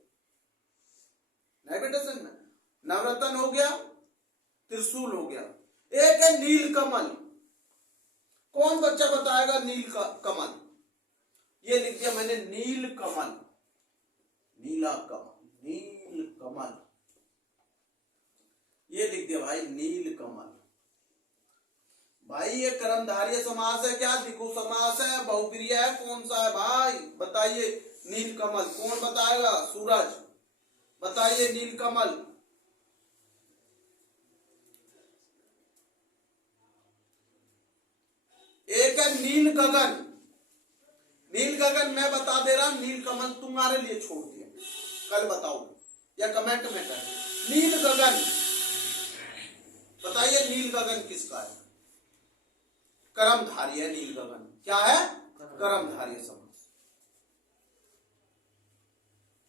नहीं बेटा समझ में? नवरत्न हो गया, त्रिशूल हो गया। एक है नीलकमल। कौन बच्चा बताएगा नीलकमल? ये लिख दिया मैंने नीलकमल। नीला कमल, नीलकमल, ये लिख दिया भाई नीलकमल। भाई ये कर्मधारय समास है क्या? द्विगु समास है, बहुव्रीहि है, कौन सा है भाई? बताइए। नीलकमल कौन बताएगा? सूरज बताइए। नीलकमल। एक है नील गगन। नील गगन मैं बता दे रहा हूं, नीलकमल तुम्हारे लिए छोड़ दिया, कल बताओ या कमेंट में कर। नील गगन बताइए, नील गगन किसका है? कर्मधारय नील गगन। क्या है? कर्मधारय समास।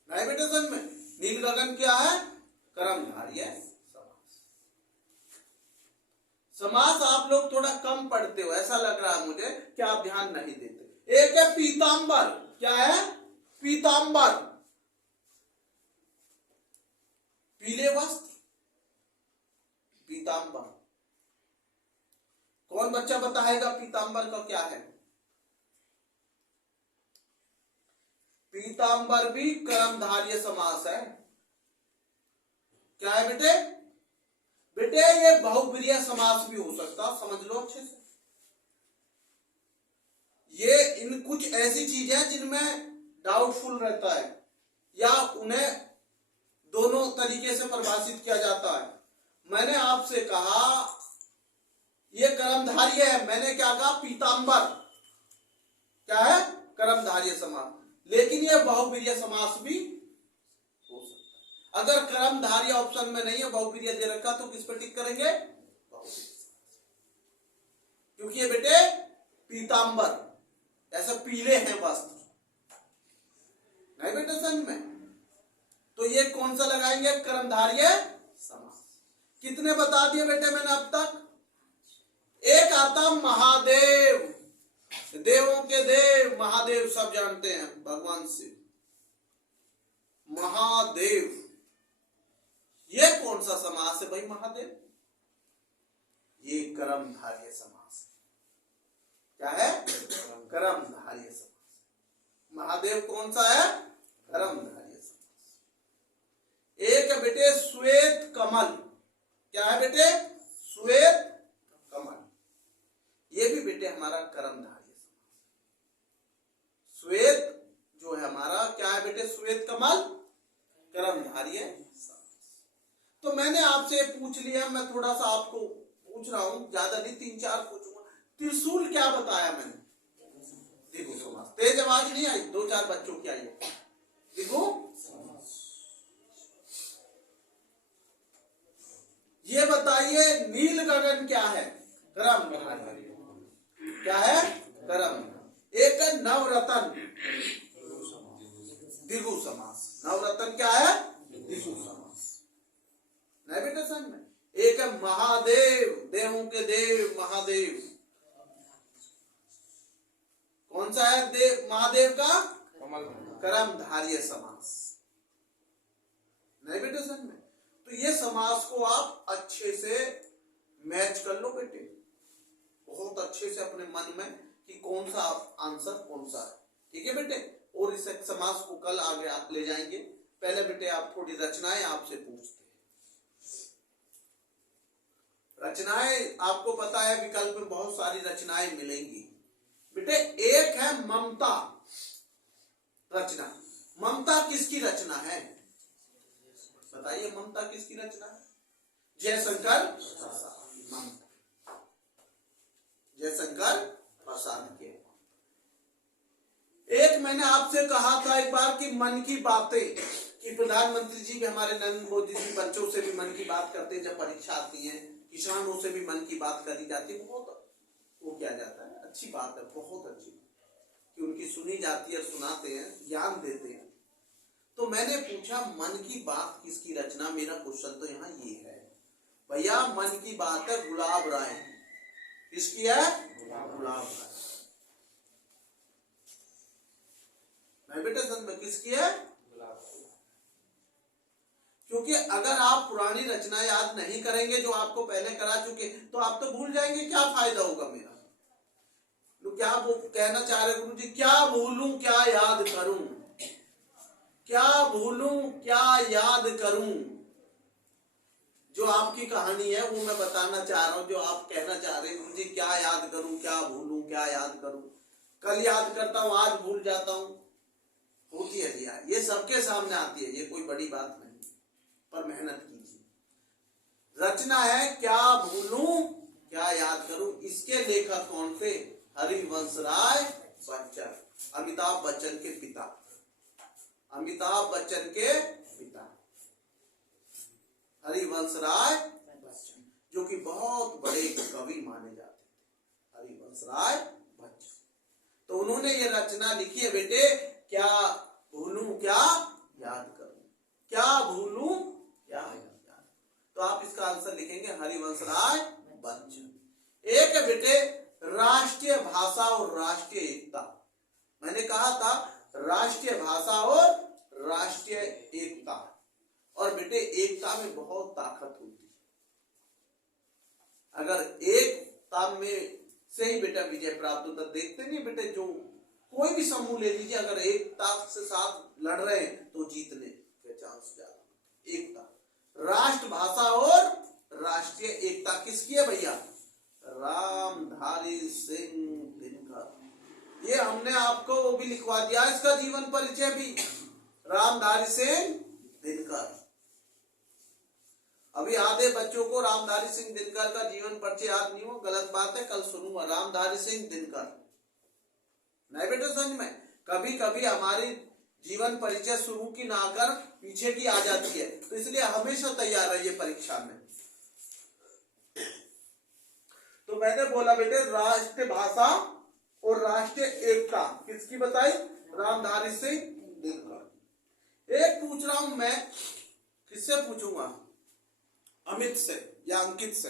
नहीं बेटे समझ में? नील गगन क्या है? कर्मधारय समास। समास आप लोग थोड़ा कम पढ़ते हो, ऐसा लग रहा है मुझे कि आप ध्यान नहीं देते। एक है पीतांबर। क्या है? पीतांबर, पीले वस्त्र, पीतांबर। कौन बच्चा बताएगा पीतांबर का क्या है? पीतांबर भी कर्मधारय समास है। क्या है बेटे? बेटे ये बहुव्रीहि समास भी हो सकता, समझ लो अच्छे से। ये इन कुछ ऐसी चीजें हैं जिनमें डाउटफुल रहता है या उन्हें दोनों तरीके से परिभाषित किया जाता है। मैंने आपसे कहा ये कर्मधारय है, मैंने क्या कहा? पीतांबर। क्या है? कर्मधारय समास। लेकिन ये बहुव्रीहि समास भी हो सकता है। अगर कर्मधारय ऑप्शन में नहीं है, बहुव्रीहि दे रखा, तो किस पर टिक करेंगे? बहुव्रीहि समास। क्योंकि ये बेटे पीतांबर, ऐसे पीले हैं वस्त्र। नहीं बेटे समझ में? तो ये कौन सा लगाएंगे? कर्मधारय समास। कितने बता दिए बेटे मैंने अब तक? एक आता महादेव, देवों के देव महादेव, सब जानते हैं भगवान शिव। महादेव। ये कौन सा समास है भाई महादेव? ये कर्मधारय समास है। क्या है? कर्मधारय समास। महादेव कौन सा है? कर्मधारय समास। एक है बेटे श्वेत कमल। क्या है बेटे? श्वेत कमल। ये भी बेटे हमारा कर्मधारय समास। श्वेत जो है हमारा क्या है बेटे? श्वेत कमल कर्मधारय समास। तो मैंने आपसे पूछ लिया, मैं थोड़ा सा आपको पूछ रहा हूं, ज्यादा नहीं, 3-4 पूछूंगा। त्रिशूल क्या बताया मैंने? दिगु समास। तेज आवाज नहीं आई, 2-4 बच्चों की आई है। दिगु समास। ये बताइए नील गगन क्या है? कर्मधारय। क्या है? कर्म। एक नवरतन, दिगु समास। नवरतन क्या है? दिगु समास। नहीं बेटा समझ में? एक है महादेव, देवों के देव महादेव। कौन सा है देव? महादेव का कर्मधारय समास। नहीं बेटे समझ में? तो ये समास को आप अच्छे से मैच कर लो बेटे, बहुत अच्छे से अपने मन में कि कौन सा आंसर कौन सा है। ठीक है बेटे? और इस समास को कल आगे आप ले जाएंगे। पहले बेटे आप थोड़ी रचनाएं आपसे पूछते हैं। रचनाएं आपको पता है विकल्प में बहुत सारी रचनाएं मिलेंगी बेटे। एक है ममता रचना। ममता किसकी रचना है? बताइए ममता किसकी रचना है? जयशंकर प्रसाद। ममता जयशंकर प्रसाद के। एक मैंने आपसे कहा था एक बार कि मन की बातें, कि प्रधानमंत्री जी भी हमारे नरेंद्र मोदी जी बच्चों से भी मन की बात करते हैं जब परीक्षा आती है, किसानों से भी मन की बात करी जाती है। बहुत वो किया जाता है, अच्छी बात है, बहुत अच्छी कि उनकी सुनी जाती है, सुनाते हैं, ज्ञान देते हैं। तो मैंने पूछा मन की बात किसकी रचना? मेरा क्वेश्चन तो यहाँ ये है भैया, मन की बात है गुलाब राय। किसकी है? गुलाब राय। मैं बेटा सन में किसकी है? क्योंकि अगर आप पुरानी रचना याद नहीं करेंगे जो आपको पहले करा चुके, तो आप तो भूल जाएंगे। क्या फायदा होगा मेरा? तो क्या वो कहना चाह रहे गुरु जी? क्या भूलूं क्या याद करूं, क्या भूलूं क्या याद करूं। जो आपकी कहानी है वो मैं बताना चाह रहा हूं, जो आप कहना चाह रहे हैं गुरु जी क्या याद करूं, क्या भूलूं क्या याद करूं। कल याद करता हूं, आज भूल जाता हूं। होती है भैया, ये सबके सामने आती है, ये कोई बड़ी बात नहीं, पर मेहनत कीजिए। रचना है क्या भूलूं क्या याद करूं। इसके लेखक कौन थे? हरिवंश राय बच्चन, अमिताभ बच्चन के पिता। अमिताभ बच्चन के पिता हरिवंश राय बच्चन, जो कि बहुत बड़े कवि माने जाते थे, हरिवंश राय बच्चन। तो उन्होंने ये रचना लिखी है बेटे, क्या भूलूं क्या याद करूं, क्या भूलूं क्या याद। तो आप इसका आंसर लिखेंगे हरिवंश राय बच्चन। एक है बेटे राष्ट्रीय भाषा और राष्ट्रीय एकता। मैंने कहा था राष्ट्रीय भाषा और राष्ट्रीय एकता, और बेटे एकता में बहुत ताकत होती है। अगर एकता में से ही बेटा विजय प्राप्त होता। देखते नहीं बेटे, जो कोई भी समूह ले लीजिए, अगर एकता से साथ लड़ रहे हैं तो जीतने के चांस ज्यादा। एकता, राष्ट्रभाषा और राष्ट्रीय एकता किसकी है भैया? रामधारी सिंह दिनकर। ये हमने आपको वो भी लिखवा दिया, इसका जीवन परिचय भी, रामधारी सिंह दिनकर। अभी आधे बच्चों को रामधारी सिंह दिनकर का जीवन परिचय याद नहीं हो, गलत बात है, कल सुनूंगा। रामधारी सिंह दिनकर नहीं बेटे समझ में? कभी कभी हमारी जीवन परिचय शुरू की ना कर पीछे की आ जाती है, तो इसलिए हमेशा तैयार रहिए परीक्षा में। तो मैंने बोला बेटे राष्ट्रीय भाषा और राष्ट्रीय एकता किसकी बताई? रामधारी सिंह दिनकर। एक पूछ रहा हूं मैं, किससे पूछूंगा? अमित से या अंकित से।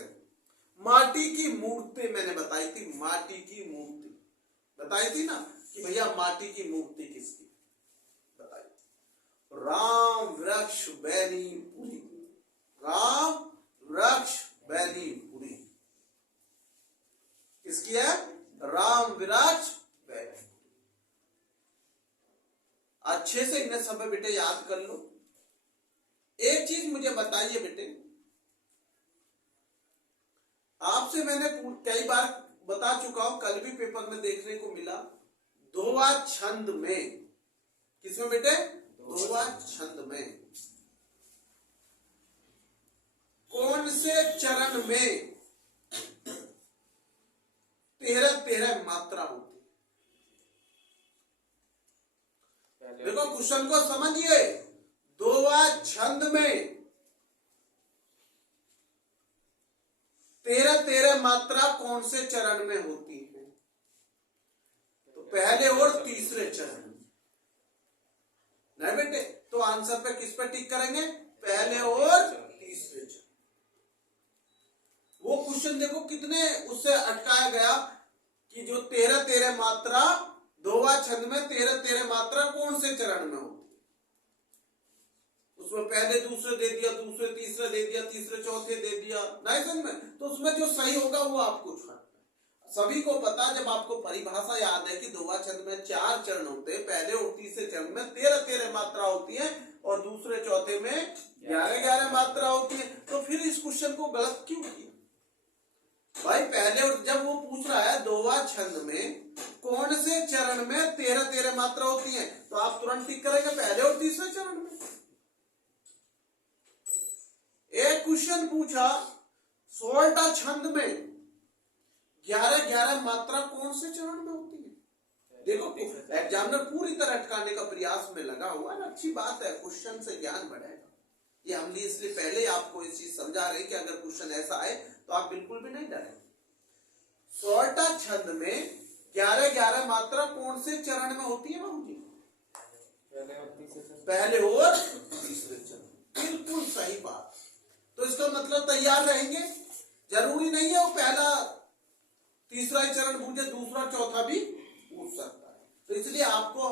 माटी की मूर्ति मैंने बताई थी, माटी की मूर्ति बताई थी ना कि भैया माटी की मूर्ति किसकी बताई? राम वृक्ष बैनी पुरी, राम वृक्ष बैनी पुरी। किसकी है? राम वृक्ष बैनी। अच्छे से इन्हें सब बेटे याद कर लो। एक चीज मुझे बताइए बेटे, आपसे मैंने कई बार बता चुका हूं, कल भी पेपर में देखने को मिला, दोहा छंद में, किसमें बेटे? दोहा छंद में कौन से चरण में 13-13 मात्रा होती है? देखो क्वेश्चन को समझिए। दोहा छंद में 13-13 मात्रा कौन से चरण में होती है? तो पहले और तीसरे चरण में। नहीं बेटे, तो आंसर पे किस पे टिक करेंगे? पहले और तीसरे चरण। वो क्वेश्चन देखो कितने उससे अटकाया गया कि जो 13-13 मात्रा, दोहा छंद में 13-13 मात्रा कौन से चरण में होती? उसमें पहले दूसरे दे दिया, दूसरे तीसरे दे दिया, तीसरे चौथे दे दिया, नहीं समझ में? तो उसमें जो सही होगा वो आपको छांटना है। सभी को पता, जब आपको परिभाषा याद है कि दोहा छंद में 4 चरण होते हैं, पहले और तीसरे चरण में 13-13 मात्रा होती है और दूसरे चौथे में 11-11 मात्रा होती है, तो फिर इस क्वेश्चन को गलत क्यों किया भाई? पहले और जब वो पूछ रहा है दोहा छंद में कौन से चरण में 13-13 मात्रा होती है, तो आप तुरंत टिक करेंगे पहले और तीसरे चरण में। एक क्वेश्चन पूछा सोल्टा छंद में 11-11 मात्रा कौन से चरण में होती है? देखो एग्जामिनर पूरी तरह अटकाने का प्रयास में लगा हुआ है। अच्छी बात है, क्वेश्चन से ज्ञान बढ़ेगा। ये हम इसलिए पहले आपको इस चीज समझा रहे हैं कि अगर क्वेश्चन ऐसा आए तो आप बिल्कुल भी नहीं डरें। सोल्टा छंद में 11-11 मात्रा कौन से चरण में होती है बाबू जी? पहले और तीसरे चरण। बिल्कुल सही बात। तो इसका मतलब तैयार रहेंगे। जरूरी नहीं है वो पहला तीसरा ही चरण पूछे, दूसरा चौथा भी पूछ सकता है। तो इसलिए आपको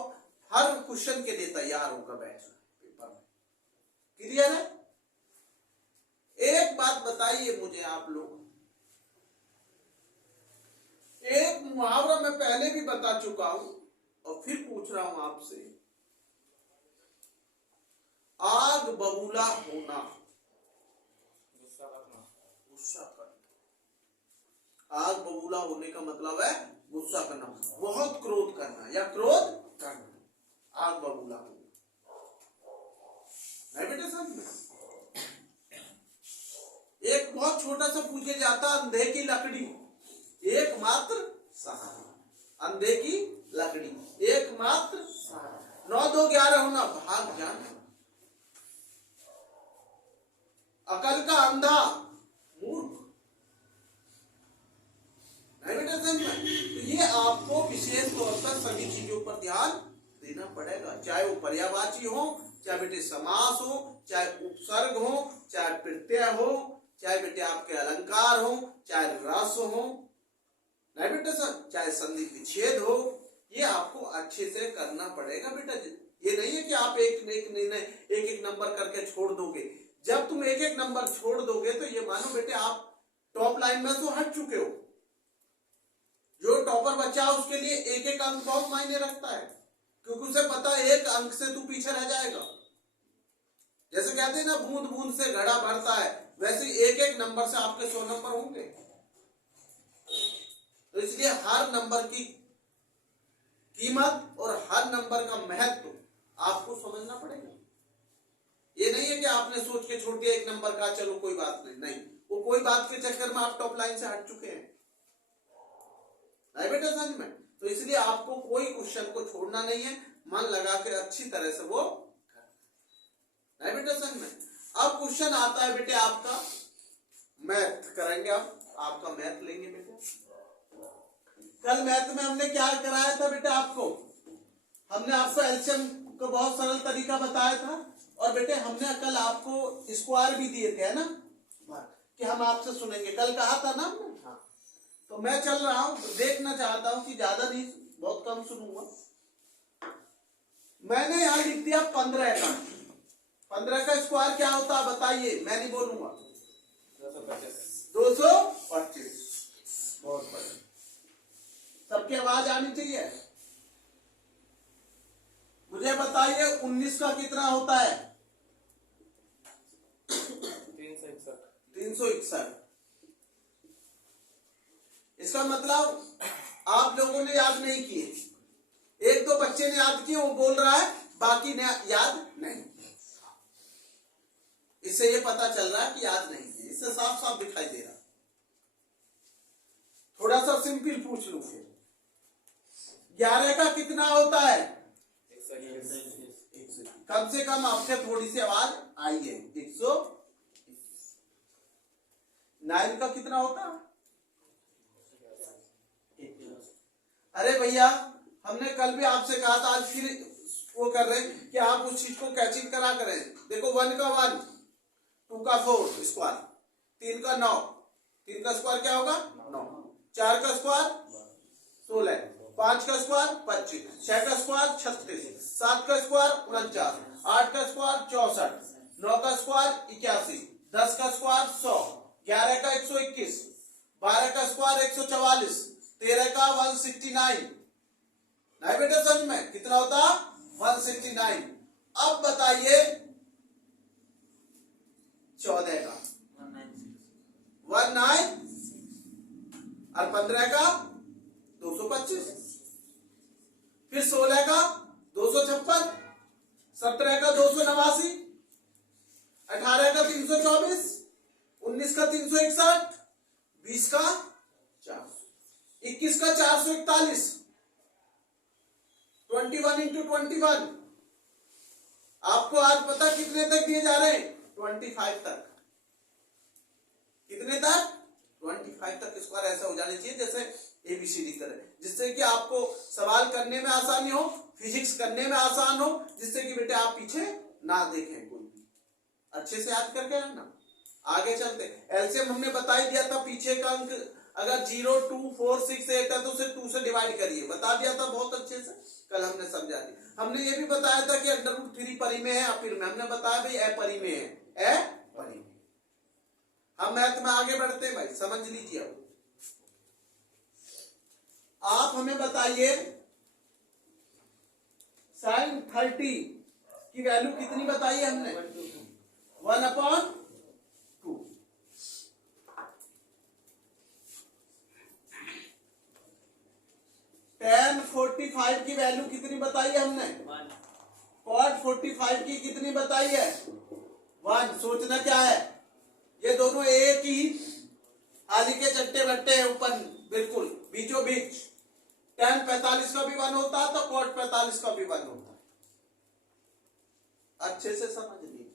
हर क्वेश्चन के लिए तैयार होकर बैठना है पेपर में। क्लियर है? एक बात बताइए मुझे आप लोग, एक मुहावरा मैं पहले भी बता चुका हूं और फिर पूछ रहा हूं आपसे। आग बबूला होना, गुस्सा करना। आग बबूला होने का मतलब है गुस्सा करना, बहुत क्रोध करना या क्रोध करना, आग बबूला होना। नहीं बेटे समझ में? एक बहुत छोटा सा पूछे जाता, अंधे की लकड़ी एकमात्र सहारा। अंधे की लकड़ी एकमात्र सहारा। 9-2-11 होना, भाग जाना। अकल का अंधा मूर्ख। नहीं बेटा समझ में? तो ये आपको विशेष तौर पर सभी चीजों पर ध्यान देना पड़ेगा, चाहे वो पर्यायवाची हो, चाहे बेटे समास हो, चाहे उपसर्ग हो, चाहे प्रत्यय हो, चाहे बेटे आपके अलंकार हो, चाहे रस हो, नहीं बेटा सर, चाहे संधि विच्छेद हो, ये आपको अच्छे से करना पड़ेगा बेटा। ये नहीं है कि आप एक नंबर करके छोड़ दोगे। जब तुम एक नंबर छोड़ दोगे तो ये मानो बेटे आप टॉप लाइन में तो हट चुके हो। जो टॉपर बच्चा है उसके लिए एक अंक बहुत मायने रखता है, क्योंकि उसे पता है 1 अंक से तू पीछे रह जाएगा। जैसे कहते हैं ना, बूंद बूंद से घड़ा भरता है, वैसे एक नंबर से आपके 100 नंबर होंगे। तो इसलिए हर नंबर की कीमत और हर नंबर का महत्व आपको समझना पड़ेगा। ये नहीं है कि आपने सोच के छोड़ दिया 1 नंबर का, चलो कोई बात नहीं, वो कोई बात के चक्कर में आप टॉप लाइन से हट चुके हैं। नहीं बेटा समझ में? तो इसलिए आपको कोई क्वेश्चन को छोड़ना नहीं है, मन लगा के अच्छी तरह से वो नहीं बेटा समझ में? अब क्वेश्चन आता है बेटे आपका मैथ करेंगे। अब आपका मैथ लेंगे बेटे। कल मैथ में हमने क्या कराया था बेटे? आपको हमने आपको एलसीएम को बहुत सरल तरीका बताया था, और बेटे हमने कल आपको स्क्वायर भी दिए थे, है ना, कि हम आपसे सुनेंगे। कल कहा था ना हमने? हाँ। तो मैं चल रहा हूं, देखना चाहता हूं कि ज्यादा नहीं, बहुत कम सुनूंगा। मैंने यहां लिख दिया 15 का। 15 का स्क्वायर क्या होता है बताइए, मैं नहीं बोलूंगा। 225। 225। बहुत बढ़िया, सबकी आवाज आनी चाहिए। मुझे बताइए 19 का कितना होता है? 361। 361। इसका मतलब आप लोगों ने याद नहीं किए, एक दो बच्चे ने याद किए, वो बोल रहा है, बाकी ने याद नहीं। इससे ये पता चल रहा है कि याद नहीं है, इससे साफ साफ दिखाई दे रहा। थोड़ा सा सिंपल पूछ लूं फिर, 11 का कितना होता है? 121। कम से कम आपसे थोड़ी सी आवाज आई है। 109 का कितना होता है? अरे भैया, हमने कल भी आपसे कहा था, आज फिर वो कर रहे हैं कि आप उस चीज को कैचिंग करा करें। देखो 1 का 1, 2 का 4 स्क्वायर, 3 का 9, 3 का स्क्वायर क्या होगा? 9, 4 का स्क्वायर 16, 5 का स्क्वायर 25, 6 का स्क्वायर 36, 7 का स्क्वायर 49, 8 का स्क्वायर 64, 9 का स्क्वायर 81, 10 का स्क्वायर 100, 11 का 121, 12 का स्क्वायर 144, 13 का 169। नहीं बेटा, समझ में कितना होता? 169। अब बताइए 14 का 19 और 15 का 225, फिर 16 का 256, 17 का 289, 18 का 324, 19 का 361, 20 का 400, 21 का 441, 21 इंटू 21। आपको आज पता कितने तक दिए जा रहे हैं? 25 तक। कितने तक? 25 तक स्क्वायर ऐसा हो जाने चाहिए जैसे एबीसीडी तरह, जिससे कि आपको सवाल करने में आसानी हो, फिजिक्स करने में आसान हो, जिससे कि बेटे आप पीछे ना देखें, कोई भी अच्छे से याद करके रहना। आगे चलते, एलसीएम हमने बता ही दिया था, पीछे का अंक अगर 0, 2, 4, 6, 8 है तो उसे 2 से डिवाइड करिए, बता दिया था बहुत अच्छे से, कल हमने समझा दिया। हमने ये भी बताया था कि √3 परिमेय है, अपरिमेय। हमने बताया भाई अपरिमेय है, अपरिमेय। हम मैथ में आगे बढ़ते हैं भाई, समझ लीजिए। अब आप हमें बताइए sin 30 की वैल्यू कितनी बताई है हमने? 1/2। tan 45 की वैल्यू कितनी बताई है हमने? cot 45 की कितनी बताई है? 1। सोचना क्या है, ये दोनों एक ही थाली के चट्टे बट्टे हैं, ऊपर बिल्कुल बीचों बीच। tan 45 का भी 1 होता है तो cot 45 का भी 1 होता है। अच्छे से समझ लीजिए।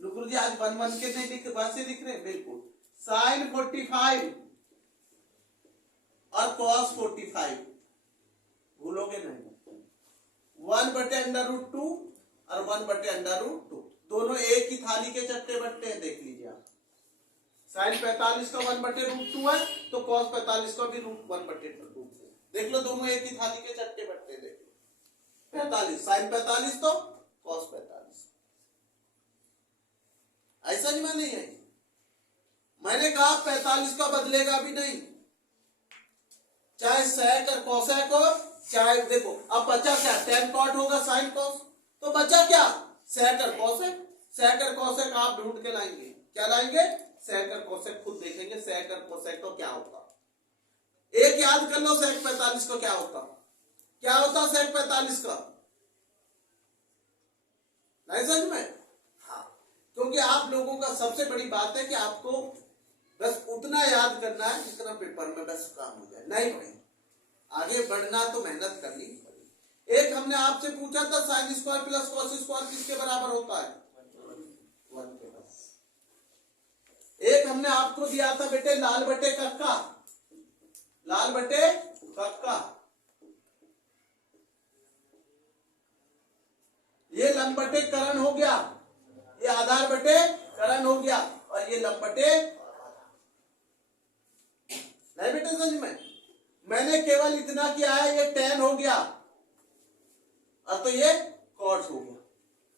नुपुर जी आज 1 के नहीं दिख बात से दिख रहे? बिल्कुल। sin 45 और cos 45 भूलोगे नहीं। 1/√2 और 1/√2 दोनों एक ही थाली के चट्टे बट्टे हैं, देख लीजिए आप। sin 45 का 1/√2 है तो cos 45 का भी √1/√2 है। देख लो, दोनों एक ही थाली के चट्टे बट्टे। देख लो 45 sin 45 तो cos 45। ऐसा नहीं नहीं है, मैंने कहा 45 का बदलेगा भी नहीं, चाहे sec और cosec हो, चाहे देखो अब बचा क्या? tan cot होगा sin cos, तो बचा क्या? sec और cosec। sec और cosec आप ढूंढ के लाएंगे, क्या लाएंगे? sec और cosec खुद देखेंगे sec और cosec तो क्या होता। एक याद कर लो, sec 45 को क्या होता? क्या होता sec 45 का? नहीं समझ में? हाँ, क्योंकि आप लोगों का सबसे बड़ी बात है कि आपको बस उतना याद करना है जितना पेपर में बस काम हो जाए। नहीं भाई, आगे बढ़ना तो मेहनत करनी पड़ेगी। एक हमने आपसे पूछा था sin square plus cos square किसके बराबर होता है? 1 के बराबर। एक हमने आपको दिया था बेटे लाल बटे कक्का, लाल बटे कक्का। ये लंब बटे करण हो गया, ये आधार बटे करण हो गया, और ये लंब बटे नहीं बेटे समझ में? मैंने केवल इतना किया है, ये tan हो गया और तो ये cot हो गया।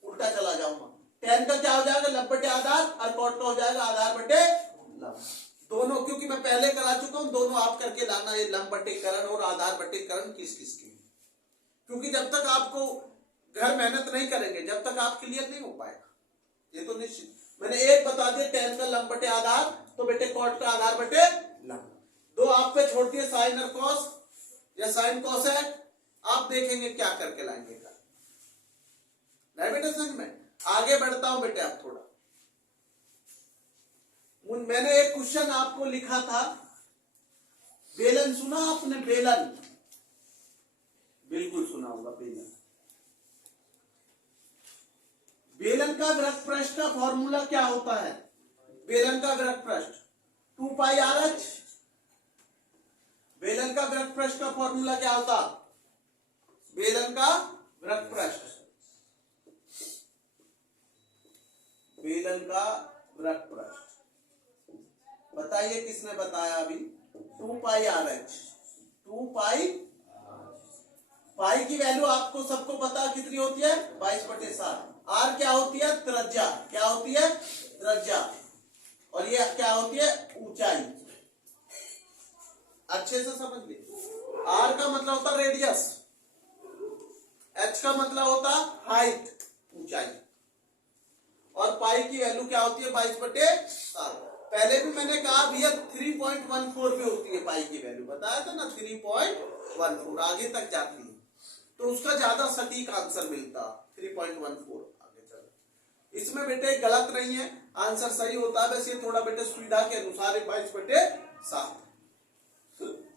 उल्टा चला जाऊंगा, tan का क्या हो जाएगा, लंब बटे आधार, और cot का हो जाएगा आधार बटे लंब। दोनों, क्योंकि मैं पहले करा चुका हूं, दोनों आप करके लाना, ये लंब बटेकरण और आधार बटेकरण किस किस की, क्योंकि जब तक आपको घर मेहनत नहीं करेंगे जब तक आप क्लियर नहीं हो पाएगा, ये तो निश्चित। मैंने एक बता दिया tan का लंब बटे आधार, तो बेटे cot का आधार बटे लंब। दो आप पे छोड़ दिए साइन और कॉस या साइन कॉस है, आप देखेंगे क्या करके लाएंगे का, नहीं बेटे समझ में। आगे बढ़ता हूं बेटे, आप थोड़ा, मैंने एक क्वेश्चन आपको लिखा था, बेलन सुना आपने, बेलन, बिल्कुल सुना होगा बेलन। बेलन का वृत्त पृष्ठ का फॉर्मूला क्या होता है, बेलन का वृत्त पृष्ठ 2 पाई आर एच। बेलन का वृत्त पृष्ठ का फॉर्मूला क्या होता, बेलन का वृत्त पृष्ठ, बेलन का वृत्त पृष्ठ बताइए किसने बताया अभी, 2 पाई आर एच। 2 पाई, पाई की वैल्यू आपको सबको पता कितनी होती है, 22/7। आर क्या होती है, त्रिज्या, क्या होती है, त्रिज्या, और ये क्या होती है, ऊंचाई। अच्छे से समझ लीजिए, आर का मतलब होता रेडियस, एच का मतलब होता हाइट, ऊंचाई, और पाई की वैल्यू क्या होती है, 22/7। पहले भी मैंने कहा भैया 3.14 में होती है पाई की वैल्यू, बताया था ना 3.14, आगे तक जाती है तो उसका ज्यादा सटीक आंसर मिलता 3.14 आगे चल। इसमें बेटे गलत नहीं है, आंसर सही होता है, बस ये थोड़ा बेटे सुविधा के अनुसार 22/7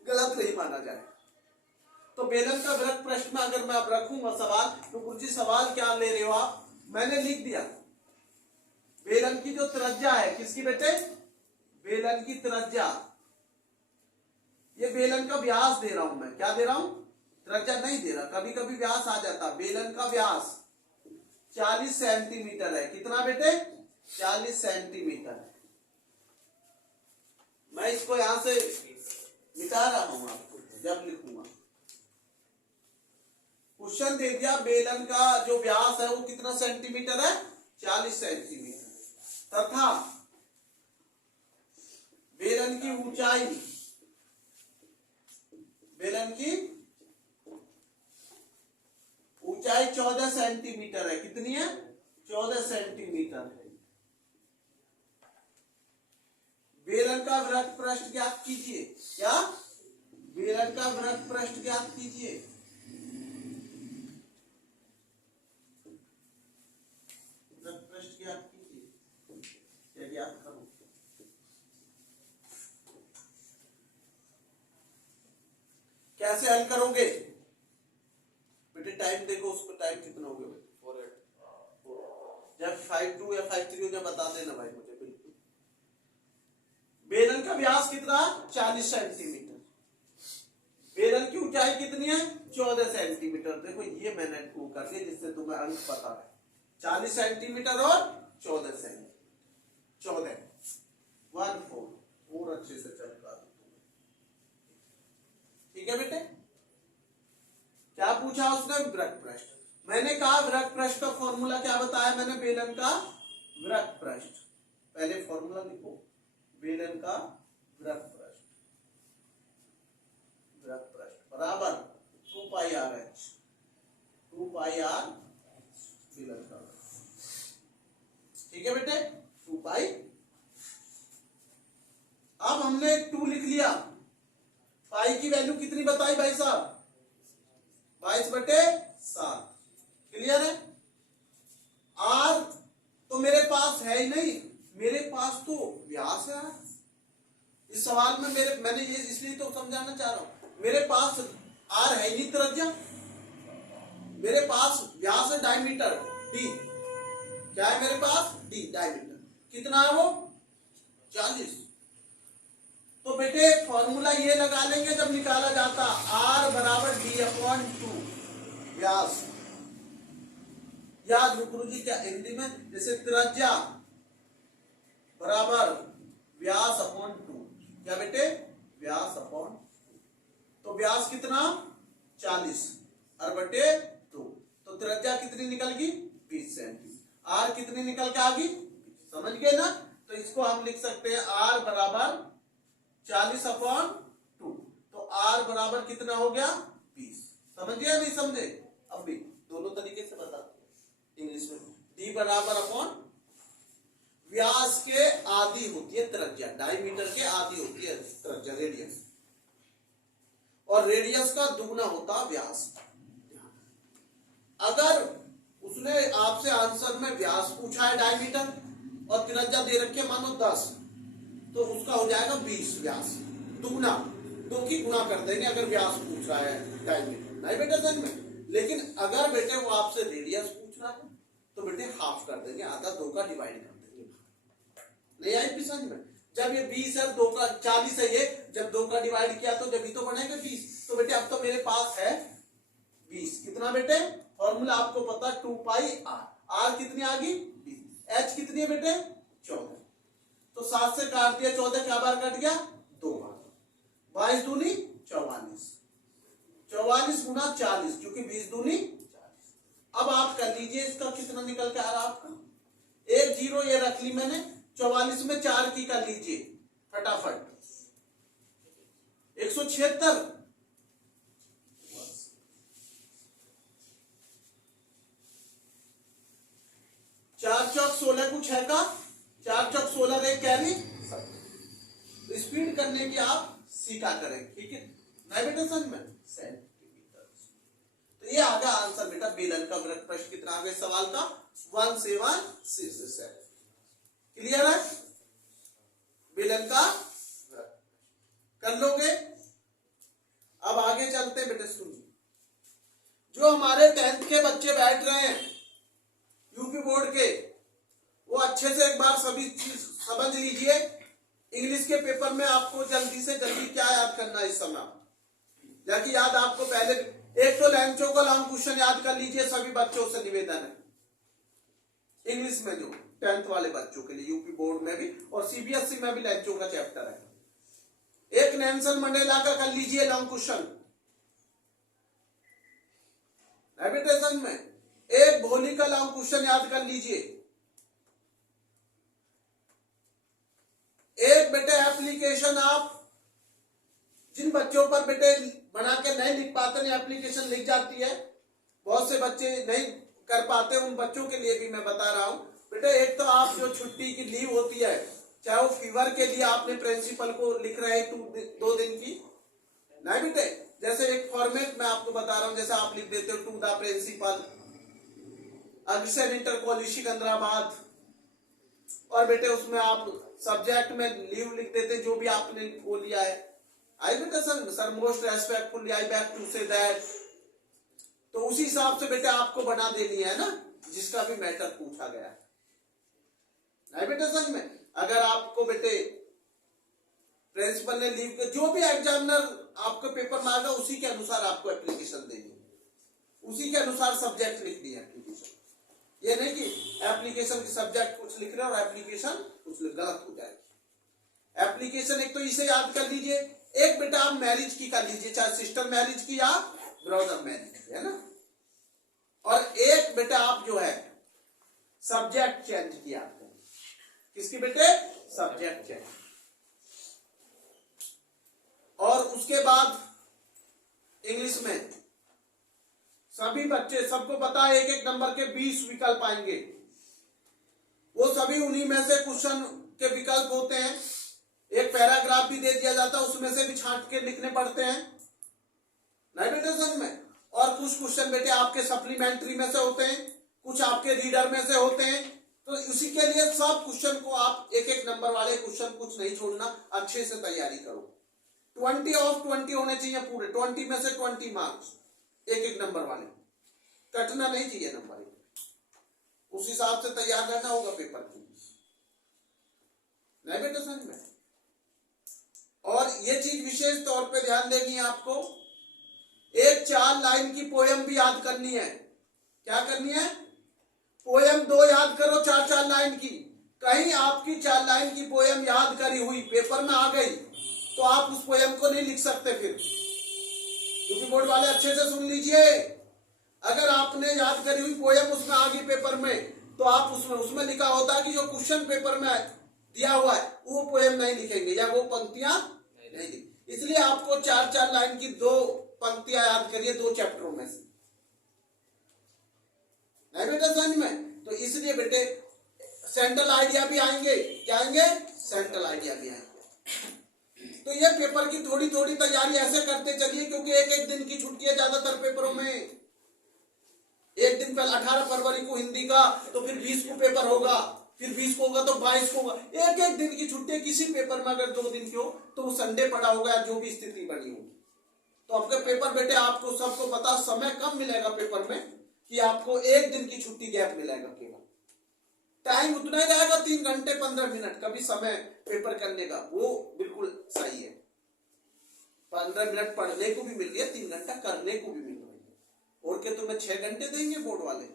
गलत नहीं माना जाए। तो बेलन का वृत्त प्रश्न में अगर मैं अब रखूंगा सवाल, तो गुरुजी सवाल क्या ले रहे हो आप, मैंने लिख दिया बेलन की जो त्रिज्या है, किसकी बेटे, बेलन की त्रिज्या, ये बेलन का व्यास दे रहा हूं मैं, क्या दे रहा हूं, त्रिज्या नहीं दे रहा, कभी कभी व्यास आ जाता। बेलन का व्यास 40 सेंटीमीटर है, कितना बेटे, 40 सेंटीमीटर। मैं इसको यहां से मिटा रहा हूं आपको जब लिखूंगा। क्वेश्चन दे दिया बेलन का जो व्यास है वो कितना सेंटीमीटर है, 40 सेंटीमीटर, तथा बेलन की ऊंचाई, बेलन की ऊंचाई 14 सेंटीमीटर है, कितनी है, 14 सेंटीमीटर है। बेलन का वृत्त पृष्ठ ज्ञात कीजिए, क्या, बेलन का वृत्त पृष्ठ ज्ञात कीजिए। वृत्त पृष्ठ ज्ञात कीजिए, क्या ज्ञात करूं, कैसे हल करोगे बेटे, टाइम देखो उसको, टाइम कितना हो गया, 4:08, जब 5:2 या 5:3 हो जब बता देना भाई मुझे, बिल्कुल। बेलन का व्यास कितना, 40 सेंटीमीटर, बेलन की ऊंचाई कितनी है, 14 सेंटीमीटर। देखो ये मैंने कर दिया जिससे तुम्हें अंक पता है, 40 सेंटीमीटर और 14 सेंटीमीटर, 14 1/4 और अच्छे से चमका दो तुम्हें, ठीक है बेटे। क्या पूछा उसने, वृत्त पृष्ठ। मैंने कहा वृत्त पृष्ठ का फॉर्मूला क्या बताया मैंने, बेलन का वृत्त पृष्ठ, पहले फॉर्मूला लिखो, बेलन का वृत्त पृष्ठ, वृत्त पृष्ठ बराबर 2 पाई आर एच, 2 पाई आर बेलन का, ठीक है बेटे, 2 पाई। अब हमने 2 लिख लिया, पाई की वैल्यू कितनी बताई भाई साहब, 22/7, क्लियर है। आर तो मेरे पास है ही नहीं, मेरे पास तो व्यास है। इस सवाल में मैंने ये इसलिए तो समझाना चाह रहा हूं, मेरे पास आर है ही नहीं, त्रिज्या, मेरे पास व्यास है डायमीटर डी, क्या है मेरे पास, डी डायमीटर, कितना है वो, 40। तो बेटे फॉर्मूला ये लगा लेंगे जब निकाला जाता, आर बराबर d/2 व्यास, याद गुरु जी क्या हिंदी में, जैसे त्रिज्या बराबर व्यास अपॉन 2, क्या बेटे, व्यास अपॉन 2, तो व्यास कितना 40 और बटे 2, तो त्रिज्या कितनी निकल गई, 20 सेंटीमीटर। आर कितनी निकल के आ गई, समझ गए ना। तो इसको हम लिख सकते हैं आर बराबर 40/2। तो आर बराबर कितना हो गया 20। समझ गए नहीं समझे। अब भी दोनों तरीके से बताते हैं इंग्लिश में। डी बराबर अपॉन व्यास के आधी होती है त्रिज्या, डायमीटर के आधी होती है त्रिज्या रेडियस, और रेडियस का दुगना होता है व्यास। अगर उसने आपसे आंसर में व्यास पूछा है डायमीटर और त्रिज्या दे रखी है मानो 10, तो उसका हो जाएगा 20 व्यास, दुगना, 2 की गुना कर देंगे अगर व्यास पूछ रहा है डायमीटर, नहीं बेटा समझ में। लेकिन अगर बेटे वो आपसे रेडियस पूछ रहा है तो बेटे हाफ कर देंगे, आधा 2 का डिवाइड कर देंगे। नहीं आई भी समझ में। जब ये 20 है 2 का 40 है, ये जब 2 का डिवाइड किया तो जब ही तो बनेगा 20। तो बेटे अब तो मेरे पास है 20, कितना बेटे, फॉर्मूला आपको पता 2πr, r कितनी आ गई 20, h कितनी है बेटे 14। तो 7 से काट दिया 14, क्या बार कट गया 2 बार, 22 दूनी 44, 44 गुना 40 क्योंकि 20 दूनी 40। अब आप कर लीजिए इसका कितना निकल के आ रहा आपका, 1 0 ये रख ली मैंने, 44 में 4 की कर लीजिए फटाफट, 176। 4 चौक 16 कुछ है का, 4 चौक 16 रे कैरी, स्पीड करने की आप सीखा करें, ठीक है नहीं बेटा समझ में। तो ये आ गया आंसर बेटा बेलन का वृत्त प्रश्न कितना आ गया सवाल का 176। क्लियर है, बेलन का वृत्त कर लोगे। अब आगे चलते हैं बेटे, सुनिए जो हमारे 10th के बच्चे बैठ रहे हैं यूपी बोर्ड के, वो अच्छे से एक बार सभी चीज समझ लीजिए। इंग्लिश के पेपर में आपको जल्दी से जल्दी क्या याद करना है इस समय, जाकि याद आपको पहले एक तो लैंचो का लॉन्ग क्वेश्चन याद कर लीजिए, सभी बच्चों से निवेदन है इंग्लिश में जो 10th वाले बच्चों के लिए यूपी बोर्ड में भी और सीबीएसई में भी लैंचो का चैप्टर है। एक नेल्सन मंडेला का कर लीजिए लॉन्ग क्वेश्चन हैबिटेशन में, एक भोली का लॉन्ग क्वेश्चन याद कर लीजिए, एक बेटे एप्लीकेशन आप जिन बच्चों पर बेटे बना के नहीं लिख पाते नहीं एप्लीकेशन लिख जाती है, बहुत से बच्चे नहीं कर पाते, उन बच्चों के लिए भी मैं बता रहा हूं बेटे। एक तो आप जो छुट्टी की लीव होती है, चाहे वो फीवर के लिए आपने प्रिंसिपल को लिख रहे हैं 2 दिन की, नहीं बेटे जैसे एक फॉर्मेट मैं आपको बता रहा हूं, जैसे आप लिख देते हो to the principal Agrasen inter college Sikandrabad, और बेटे उसमें आप सब्जेक्ट में लीव लिख देते जो भी आपने वो लिया है। आई बेटा sir most respectful I beg to say that, तो उसी हिसाब से बेटे आपको बना देनी है ना जिसका भी मैटर पूछा गया है। नहीं बेटा समझ में, अगर आपको बेटे प्रिंसिपल ने लीव के जो भी एग्जामिनर आपको पेपर मांगा उसी के अनुसार आपको एप्लीकेशन देनी है, उसी के अनुसार सब्जेक्ट लिखनी है एप्लीकेशन। ये नहीं कि एप्लीकेशन की सब्जेक्ट कुछ लिख रहे और एप्लीकेशन कुछ गलत हो जाएगी। एप्लीकेशन एक तो इसे याद कर लीजिए, एक बेटा आप मैरिज की कर लीजिए, चाहे सिस्टर मैरिज की या ब्रदर मैरिज की, है ना। और एक बेटा आप जो है सब्जेक्ट चेंज किया, किसकी बेटे सब्जेक्ट चेंज। और उसके बाद इंग्लिश में सभी बच्चे सबको पता है 1-1 नंबर के 20 विकल्प आएंगे, वो सभी उन्हीं में से क्वेश्चन के विकल्प होते हैं। एक पैराग्राफ भी दे दिया जाता है, उसमें से भी छांट के लिखने पड़ते हैं, नहीं बेटे समझ में। और कुछ क्वेश्चन बेटे आपके सप्लीमेंट्री में से होते हैं, कुछ आपके रीडर में से होते हैं। तो इसी के लिए सब क्वेश्चन को आप 1-1 नंबर वाले क्वेश्चन कुछ नहीं छोड़ना, अच्छे से तैयारी करो। 20 ऑफ 20 होने चाहिए पूरे, 20 में से 20 मार्क्स 1-1 नंबर वाले, कटना नहीं चाहिए नंबर, उस हिसाब से तैयार रहना होगा पेपर की, नहीं बेटा समझ में। और ये चीज विशेष तौर पे ध्यान देनी है आपको, एक 4 लाइन की पोयम भी याद करनी है। क्या करनी है, पोयम 2 याद करो 4-4 लाइन की। कहीं आपकी 4 लाइन की पोयम याद करी हुई पेपर में आ गई तो आप उस पोयम को नहीं लिख सकते फिर। यूपी बोर्ड वाले अच्छे से सुन लीजिए, अगर आपने याद करी हुई पोयम उसमें आ गई पेपर में तो तो आप उसमें लिखा होता है कि जो क्वेश्चन पेपर में दिया हुआ है वो पोएम नहीं लिखेंगे या वो पंक्तियां नहीं लिखेंगे। इसलिए आपको 4-4 लाइन की 2 पंक्तियां याद करिए 2 चैप्टरों में से, नहीं बेटा समझ में। तो इसलिए बेटे सेंट्रल आइडिया भी आएंगे, क्या आएंगे, सेंट्रल आइडिया भी आएंगे। तो ये पेपर की थोड़ी थोड़ी तैयारी ऐसे करते चलिए, क्योंकि एक एक दिन की छुट्टी है ज्यादातर पेपरों में। एक दिन पहले 18 फरवरी को हिंदी का, तो फिर 20 को पेपर होगा, फिर 20 को होगा तो 22 को होगा। एक एक दिन की छुट्टी, किसी पेपर में अगर 2 दिन की हो तो वो संडे पड़ा होगा, जो भी स्थिति बनी होगी। तो आपके पेपर बेटे आपको सबको पता, समय कम मिलेगा पेपर में कि आपको 1 दिन की छुट्टी गैप मिलेगा केवल। टाइम उतना ही रहेगा 3 घंटे 15 मिनट का भी समय पेपर करने का, वो बिल्कुल सही है। 15 मिनट पढ़ने को भी मिल गया, 3 घंटा करने को भी मिल रहा है। और क्या तुम्हें 6 घंटे देंगे बोर्ड वाले?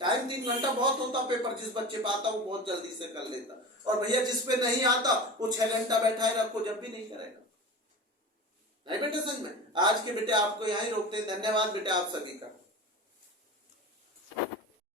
टाइम 3 घंटा बहुत होता पेपर, जिस बच्चे पे आता वो बहुत जल्दी से कर लेता, और भैया जिस पे नहीं आता वो 6 घंटा बैठाए रखो, जब भी नहीं करेगा। नहीं बेटे समझ में। आज के बेटे आपको यहीं रोकते हैं। धन्यवाद बेटे आप सभी का।